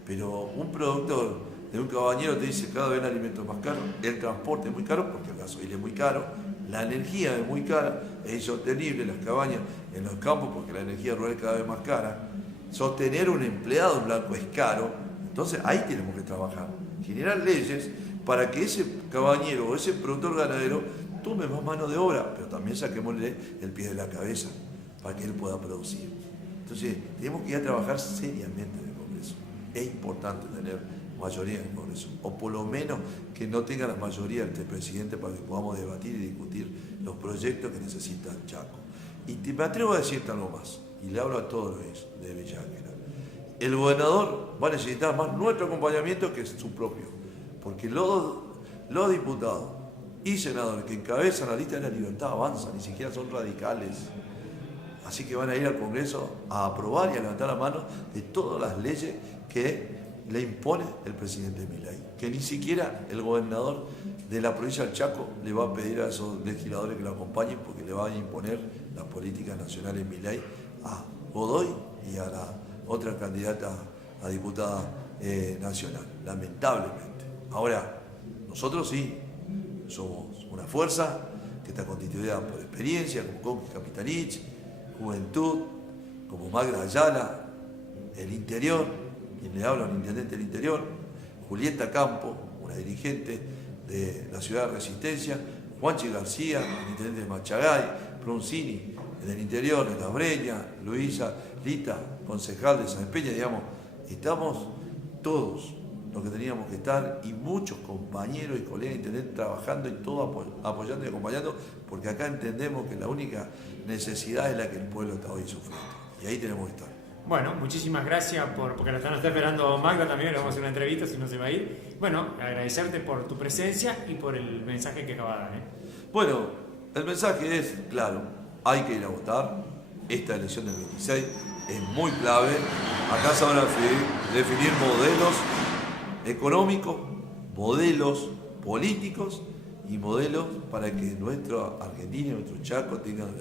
Pero un productor de un cabañero te dice cada vez el alimento es más caro, el transporte es muy caro porque el gasoil es muy caro, la energía es muy cara, es insostenible las cabañas en los campos porque la energía rural es cada vez más cara. Sostener un empleado en blanco es caro, entonces ahí tenemos que trabajar, generar leyes para que ese cabañero o ese productor ganadero tome más mano de obra, pero también saquémosle el pie de la cabeza para que él pueda producir. Entonces tenemos que ir a trabajar seriamente en el Congreso. Es importante tener mayoría en el Congreso, o por lo menos que no tenga la mayoría este presidente para que podamos debatir y discutir los proyectos que necesita el Chaco. Y me atrevo a decirte algo más, y le hablo a todos los de Villa Ángela. El gobernador va a necesitar más nuestro acompañamiento que su propio, porque los diputados y senadores que encabezan la lista de la Libertad Avanza, ni siquiera son radicales. Así que van a ir al Congreso a aprobar y a levantar la mano de todas las leyes que le impone el presidente Milei. Que ni siquiera el gobernador de la provincia del Chaco le va a pedir a esos legisladores que lo acompañen porque le va a imponer las políticas nacionales Milei a Godoy y a la otra candidata a diputada nacional, lamentablemente. Ahora, nosotros sí somos una fuerza que está constituida por experiencia, como Conqui Capitanich, Juventud, como Magda Ayala, el interior, quien le habla, un intendente del interior, Julieta Campo, una dirigente de la ciudad de Resistencia, Juanchi García, el intendente de Machagay, Pruncini, del interior, de La Breña, Luisa, Lita, concejal de San Peña, digamos, estamos todos los que teníamos que estar y muchos compañeros y colegas intendentes trabajando y todo apoyando y acompañando, porque acá entendemos que la única necesidad es la que el pueblo está hoy sufriendo. Y ahí tenemos que estar. Bueno, muchísimas gracias porque nos está esperando Magda también, le vamos a hacer una entrevista si no se va a ir. Bueno, agradecerte por tu presencia y por el mensaje que acabas de dar. Bueno, el mensaje es claro, hay que ir a votar. Esta elección del 26 es muy clave. Acá se van a definir modelos económicos, modelos políticos y modelos para que nuestra Argentina y nuestro Chaco tengan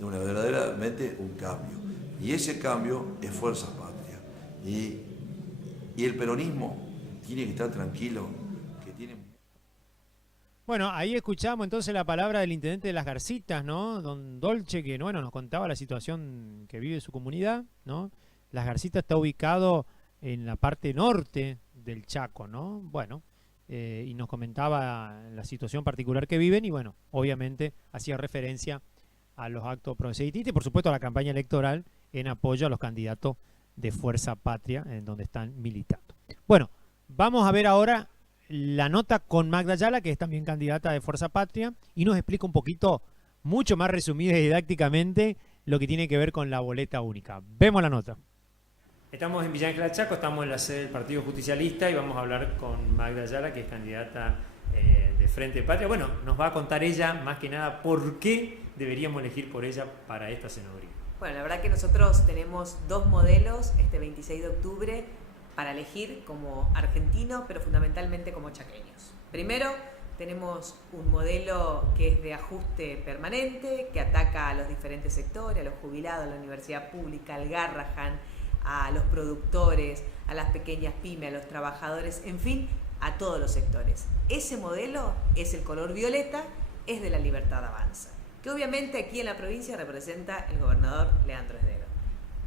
verdaderamente un cambio. Y ese cambio es Fuerza Patria. Y el peronismo tiene que estar tranquilo. Bueno, ahí escuchamos entonces la palabra del intendente de Las Garcitas, ¿no? Don Dolce, que bueno, nos contaba la situación que vive su comunidad, ¿no? Las Garcitas está ubicado en la parte norte del Chaco, ¿no? Bueno, y nos comentaba la situación particular que viven y bueno, obviamente hacía referencia a los actos proselitistas y por supuesto a la campaña electoral en apoyo a los candidatos de Fuerza Patria, en donde están militando. Bueno, vamos a ver ahora la nota con Magda Ayala, que es también candidata de Fuerza Patria, y nos explica un poquito, mucho más resumida y didácticamente, lo que tiene que ver con la boleta única. Vemos la nota. Estamos en Villa Ángela Chaco, estamos en la sede del Partido Justicialista y vamos a hablar con Magda Ayala, que es candidata de Frente Patria. Bueno, nos va a contar ella, más que nada, por qué deberíamos elegir por ella para esta senaduría. Bueno, la verdad que nosotros tenemos dos modelos este 26 de octubre para elegir como argentinos, pero fundamentalmente como chaqueños. Primero, tenemos un modelo que es de ajuste permanente, que ataca a los diferentes sectores, a los jubilados, a la universidad pública, al Garrahan, a los productores, a las pequeñas pymes, a los trabajadores, en fin, a todos los sectores. Ese modelo es el color violeta, es de la Libertad Avanza. que obviamente aquí en la provincia representa el gobernador Leandro Esdero.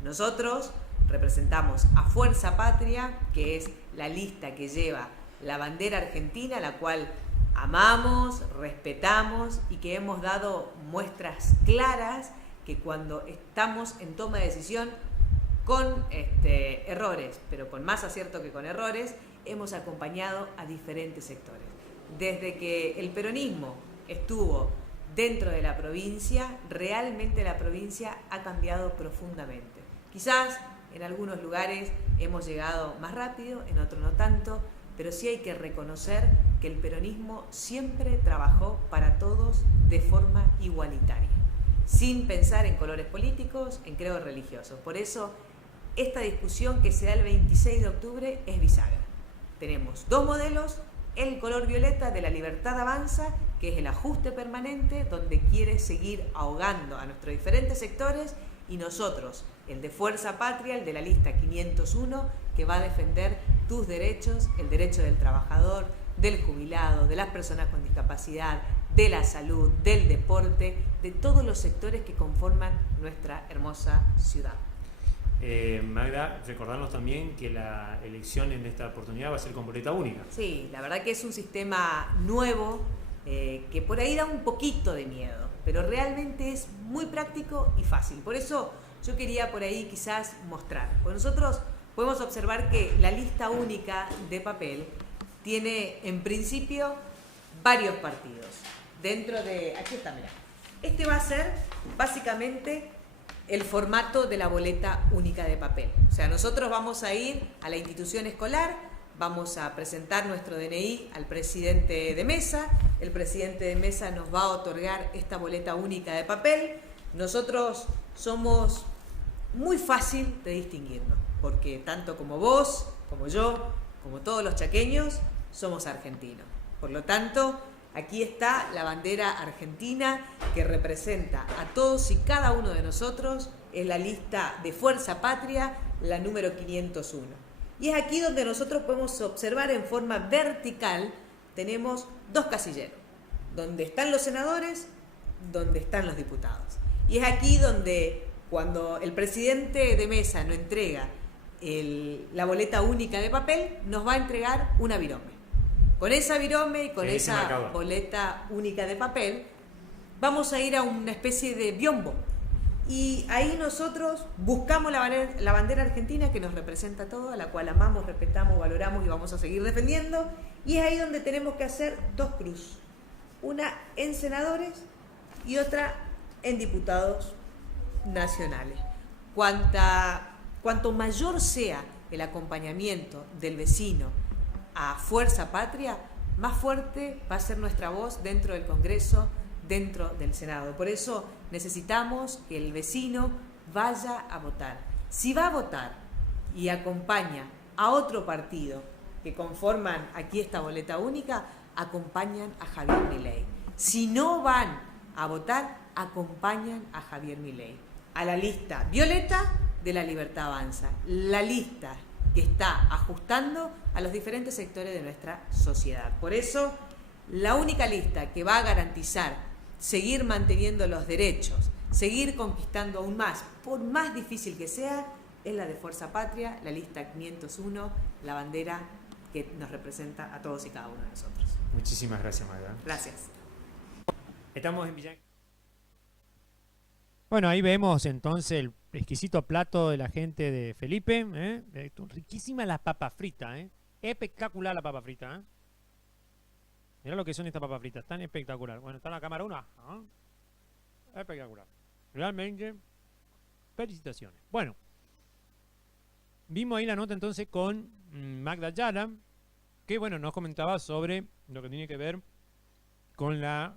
Nosotros representamos a Fuerza Patria, que es la lista que lleva la bandera argentina, la cual amamos, respetamos y que hemos dado muestras claras que cuando estamos en toma de decisión con errores, pero con más acierto que con errores, hemos acompañado a diferentes sectores. Desde que el peronismo estuvo dentro de la provincia, realmente la provincia ha cambiado profundamente. Quizás en algunos lugares hemos llegado más rápido, en otros no tanto, pero sí hay que reconocer que el peronismo siempre trabajó para todos de forma igualitaria, sin pensar en colores políticos, en credos religiosos. Por eso, esta discusión que se da el 26 de octubre es bisagra. Tenemos dos modelos, el color violeta de La Libertad Avanza, que es el ajuste permanente, donde quiere seguir ahogando a nuestros diferentes sectores, y nosotros, el de Fuerza Patria, el de la lista 501, que va a defender tus derechos, el derecho del trabajador, del jubilado, de las personas con discapacidad, de la salud, del deporte, de todos los sectores que conforman nuestra hermosa ciudad. Magda, recordarnos también que la elección en esta oportunidad va a ser con boleta única. Sí, la verdad que es un sistema nuevo que por ahí da un poquito de miedo, pero realmente es muy práctico y fácil. Por eso yo quería por ahí quizás mostrar. Pues nosotros podemos observar que la lista única de papel tiene en principio varios partidos. Dentro de... Aquí está, mirá. Este va a ser básicamente el formato de la boleta única de papel. O sea, nosotros vamos a ir a la institución escolar, vamos a presentar nuestro DNI al presidente de mesa, el presidente de mesa nos va a otorgar esta boleta única de papel. Nosotros somos muy fácil de distinguirnos, porque tanto como vos, como yo, como todos los chaqueños, somos argentinos. Por lo tanto, aquí está la bandera argentina que representa a todos y cada uno de nosotros. Es la lista de Fuerza Patria, la número 501. Y es aquí donde nosotros podemos observar en forma vertical, tenemos dos casilleros, donde están los senadores, donde están los diputados. Y es aquí donde cuando el presidente de mesa nos entrega la boleta única de papel, nos va a entregar una virome. Con esa virome y con esa boleta única de papel, vamos a ir a una especie de biombo. Y ahí nosotros buscamos la bandera argentina que nos representa a todos, a la cual amamos, respetamos, valoramos y vamos a seguir defendiendo. Y es ahí donde tenemos que hacer dos cruces. Una en senadores y otra en diputados nacionales. Cuanto mayor sea el acompañamiento del vecino a Fuerza Patria, más fuerte va a ser nuestra voz dentro del Congreso, dentro del Senado. Por eso necesitamos que el vecino vaya a votar. Si va a votar y acompaña a otro partido que conforman aquí esta boleta única, acompañan a Javier Milei. Si no van a votar, acompañan a Javier Milei. A la lista violeta de La Libertad Avanza. La lista que está ajustando a los diferentes sectores de nuestra sociedad. Por eso, la única lista que va a garantizar seguir manteniendo los derechos, seguir conquistando aún más, por más difícil que sea, es la de Fuerza Patria, la lista 501, la bandera que nos representa a todos y cada uno de nosotros. Muchísimas gracias, Magda. Gracias. Estamos en Villa. Bueno, ahí vemos entonces el exquisito plato de la gente de Felipe. Riquísima las papas fritas. Espectacular la papa frita. Mirá lo que son estas papas fritas, tan espectacular. Bueno, está en la cámara una. Espectacular. Realmente, felicitaciones. Bueno, vimos ahí la nota entonces con Magda Ayala, que bueno, nos comentaba sobre lo que tiene que ver con la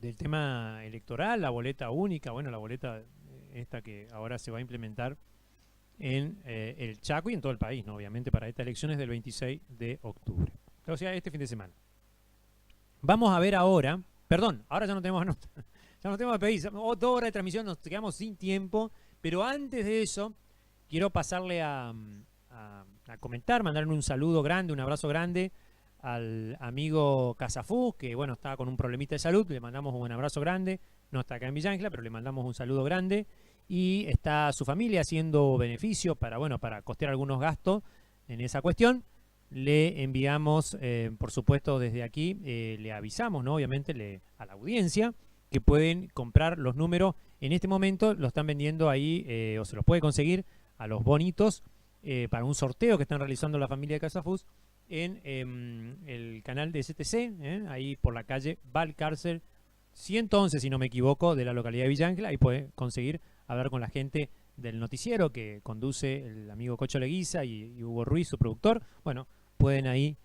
del tema electoral, la boleta única, bueno, la boleta esta que ahora se va a implementar en el Chaco y en todo el país, ¿no? Obviamente para estas elecciones del 26 de octubre. O sea, este fin de semana. Vamos a ver ahora, perdón, ahora ya no tenemos nota, ya no tenemos que pedir, 2 horas de transmisión, nos quedamos sin tiempo, pero antes de eso, quiero pasarle a comentar, mandarle un saludo grande, un abrazo grande al amigo Casafú, que bueno, está con un problemita de salud, le mandamos un buen abrazo grande, no está acá en Villa Ángela, pero le mandamos un saludo grande, y está su familia haciendo beneficio para, bueno, para costear algunos gastos en esa cuestión. Le enviamos, por supuesto, desde aquí, le avisamos, ¿no? Obviamente a la audiencia, que pueden comprar los números. En este momento lo están vendiendo ahí, o se los puede conseguir a los bonitos, para un sorteo que están realizando la familia de Casafús en el canal de STC, ahí por la calle Valcárcel 111, si no me equivoco, de la localidad de Villa Ángela. Ahí puede conseguir hablar con la gente del noticiero que conduce el amigo Cocho Leguiza y Hugo Ruiz, su productor. Bueno, pueden ahí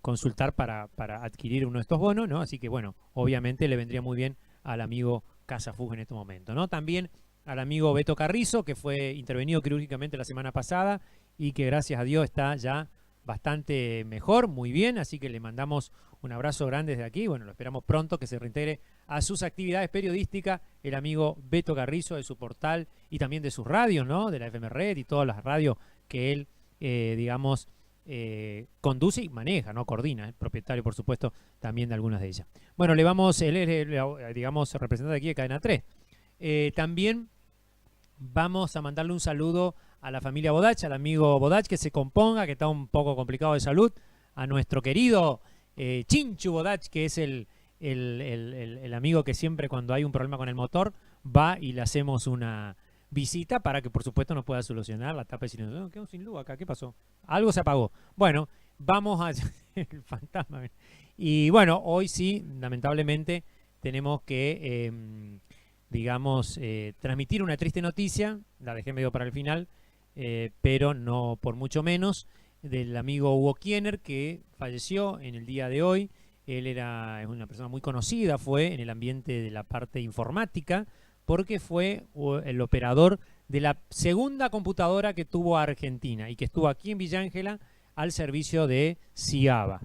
consultar para adquirir uno de estos bonos, ¿no? Así que bueno, obviamente le vendría muy bien al amigo Casafús en este momento, ¿no? También al amigo Beto Carrizo, que fue intervenido quirúrgicamente la semana pasada y que gracias a Dios está ya bastante mejor, muy bien, así que le mandamos un abrazo grande desde aquí. Bueno, lo esperamos pronto que se reintegre a sus actividades periodísticas el amigo Beto Carrizo, de su portal y también de sus radios, ¿no? De la FM Red y todas las radios que él, digamos, conduce y maneja, ¿no? Coordina, propietario, por supuesto, también de algunas de ellas. Bueno, él es, digamos, representante aquí de Cadena 3. También vamos a mandarle un saludo a la familia Bodach, al amigo Bodach, que se componga, que está un poco complicado de salud, a nuestro querido Chinchu Bodach, que es el amigo que siempre cuando hay un problema con el motor va y le hacemos una visita para que por supuesto nos pueda solucionar la tapa de silencio. No, quedó sin luz acá, ¿qué pasó? Algo se apagó. Bueno, vamos a... el fantasma. Y bueno, hoy sí, lamentablemente, tenemos que, digamos, transmitir una triste noticia, la dejé medio para el final, pero no por mucho menos, del amigo Hugo Kiener, que falleció en el día de hoy. Él es una persona muy conocida, fue en el ambiente de la parte informática, porque fue el operador de la segunda computadora que tuvo Argentina y que estuvo aquí en Villa Ángela al servicio de Ciaba.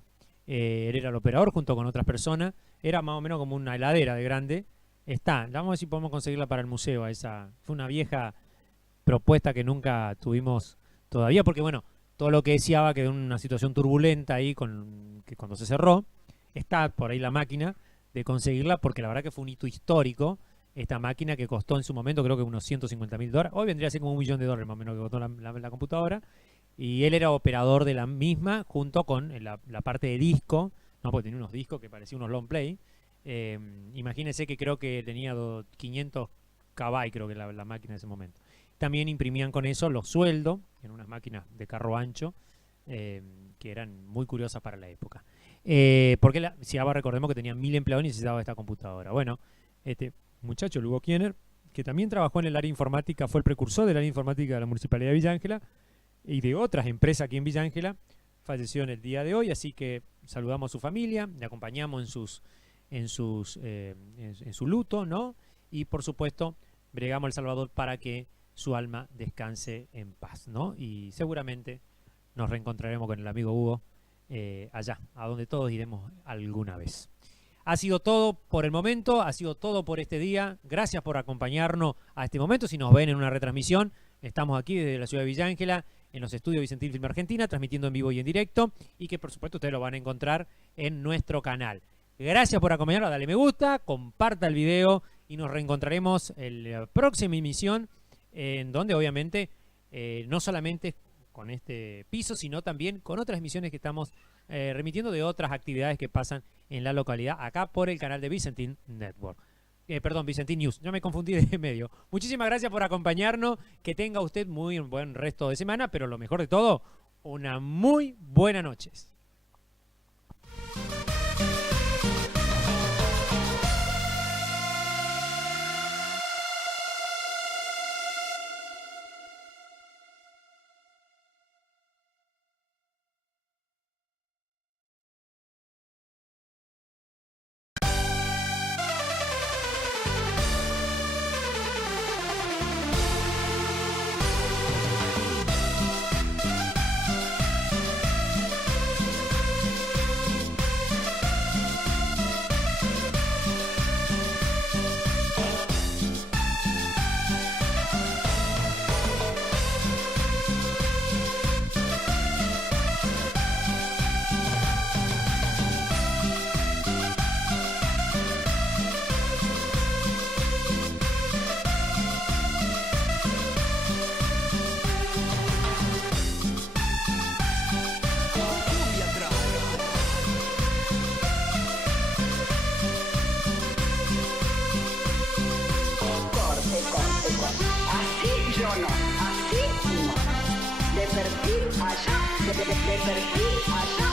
Él era el operador junto con otras personas, era más o menos como una heladera de grande. Vamos a ver si podemos conseguirla para el museo. Fue una vieja propuesta que nunca tuvimos todavía, porque bueno, todo lo que Ciaba quedó en una situación turbulenta ahí que cuando se cerró. Está por ahí la máquina de conseguirla, porque la verdad que fue un hito histórico. Esta máquina que costó en su momento creo que unos $150.000. Hoy vendría a ser como $1 millón más o menos que costó la computadora. Y él era operador de la misma junto con la parte de disco, no, porque tenía unos discos que parecían unos long play. Imagínense que creo que tenía 500 KB, creo que la máquina en ese momento. También imprimían con eso los sueldos en unas máquinas de carro ancho que eran muy curiosas para la época. Porque Ciaba, recordemos que tenía 1000 empleados y necesitaba esta computadora. Bueno, este muchacho, Hugo Kiener, que también trabajó en el área informática, fue el precursor del área informática de la Municipalidad de Villa Ángela y de otras empresas aquí en Villa Ángela, falleció en el día de hoy, así que saludamos a su familia, le acompañamos en su luto, ¿no? Y por supuesto, bregamos al Salvador para que su alma descanse en paz, ¿no? Y seguramente nos reencontraremos con el amigo Hugo allá, a donde todos iremos alguna vez. Ha sido todo por el momento, ha sido todo por este día. Gracias por acompañarnos a este momento. Si nos ven en una retransmisión, estamos aquí desde la ciudad de Villa Ángela, en los estudios Vicentín Film Argentina, transmitiendo en vivo y en directo, y que por supuesto ustedes lo van a encontrar en nuestro canal. Gracias por acompañarnos, dale me gusta, comparta el video y nos reencontraremos en la próxima emisión, en donde obviamente no solamente con este piso, sino también con otras emisiones que estamos remitiendo de otras actividades que pasan en la localidad, acá por el canal de Vicentín Network. Perdón, Vicentín News, ya me confundí de medio. Muchísimas gracias por acompañarnos, que tenga usted muy buen resto de semana, pero lo mejor de todo, una muy buena noche. perfil allá, de perfil allá.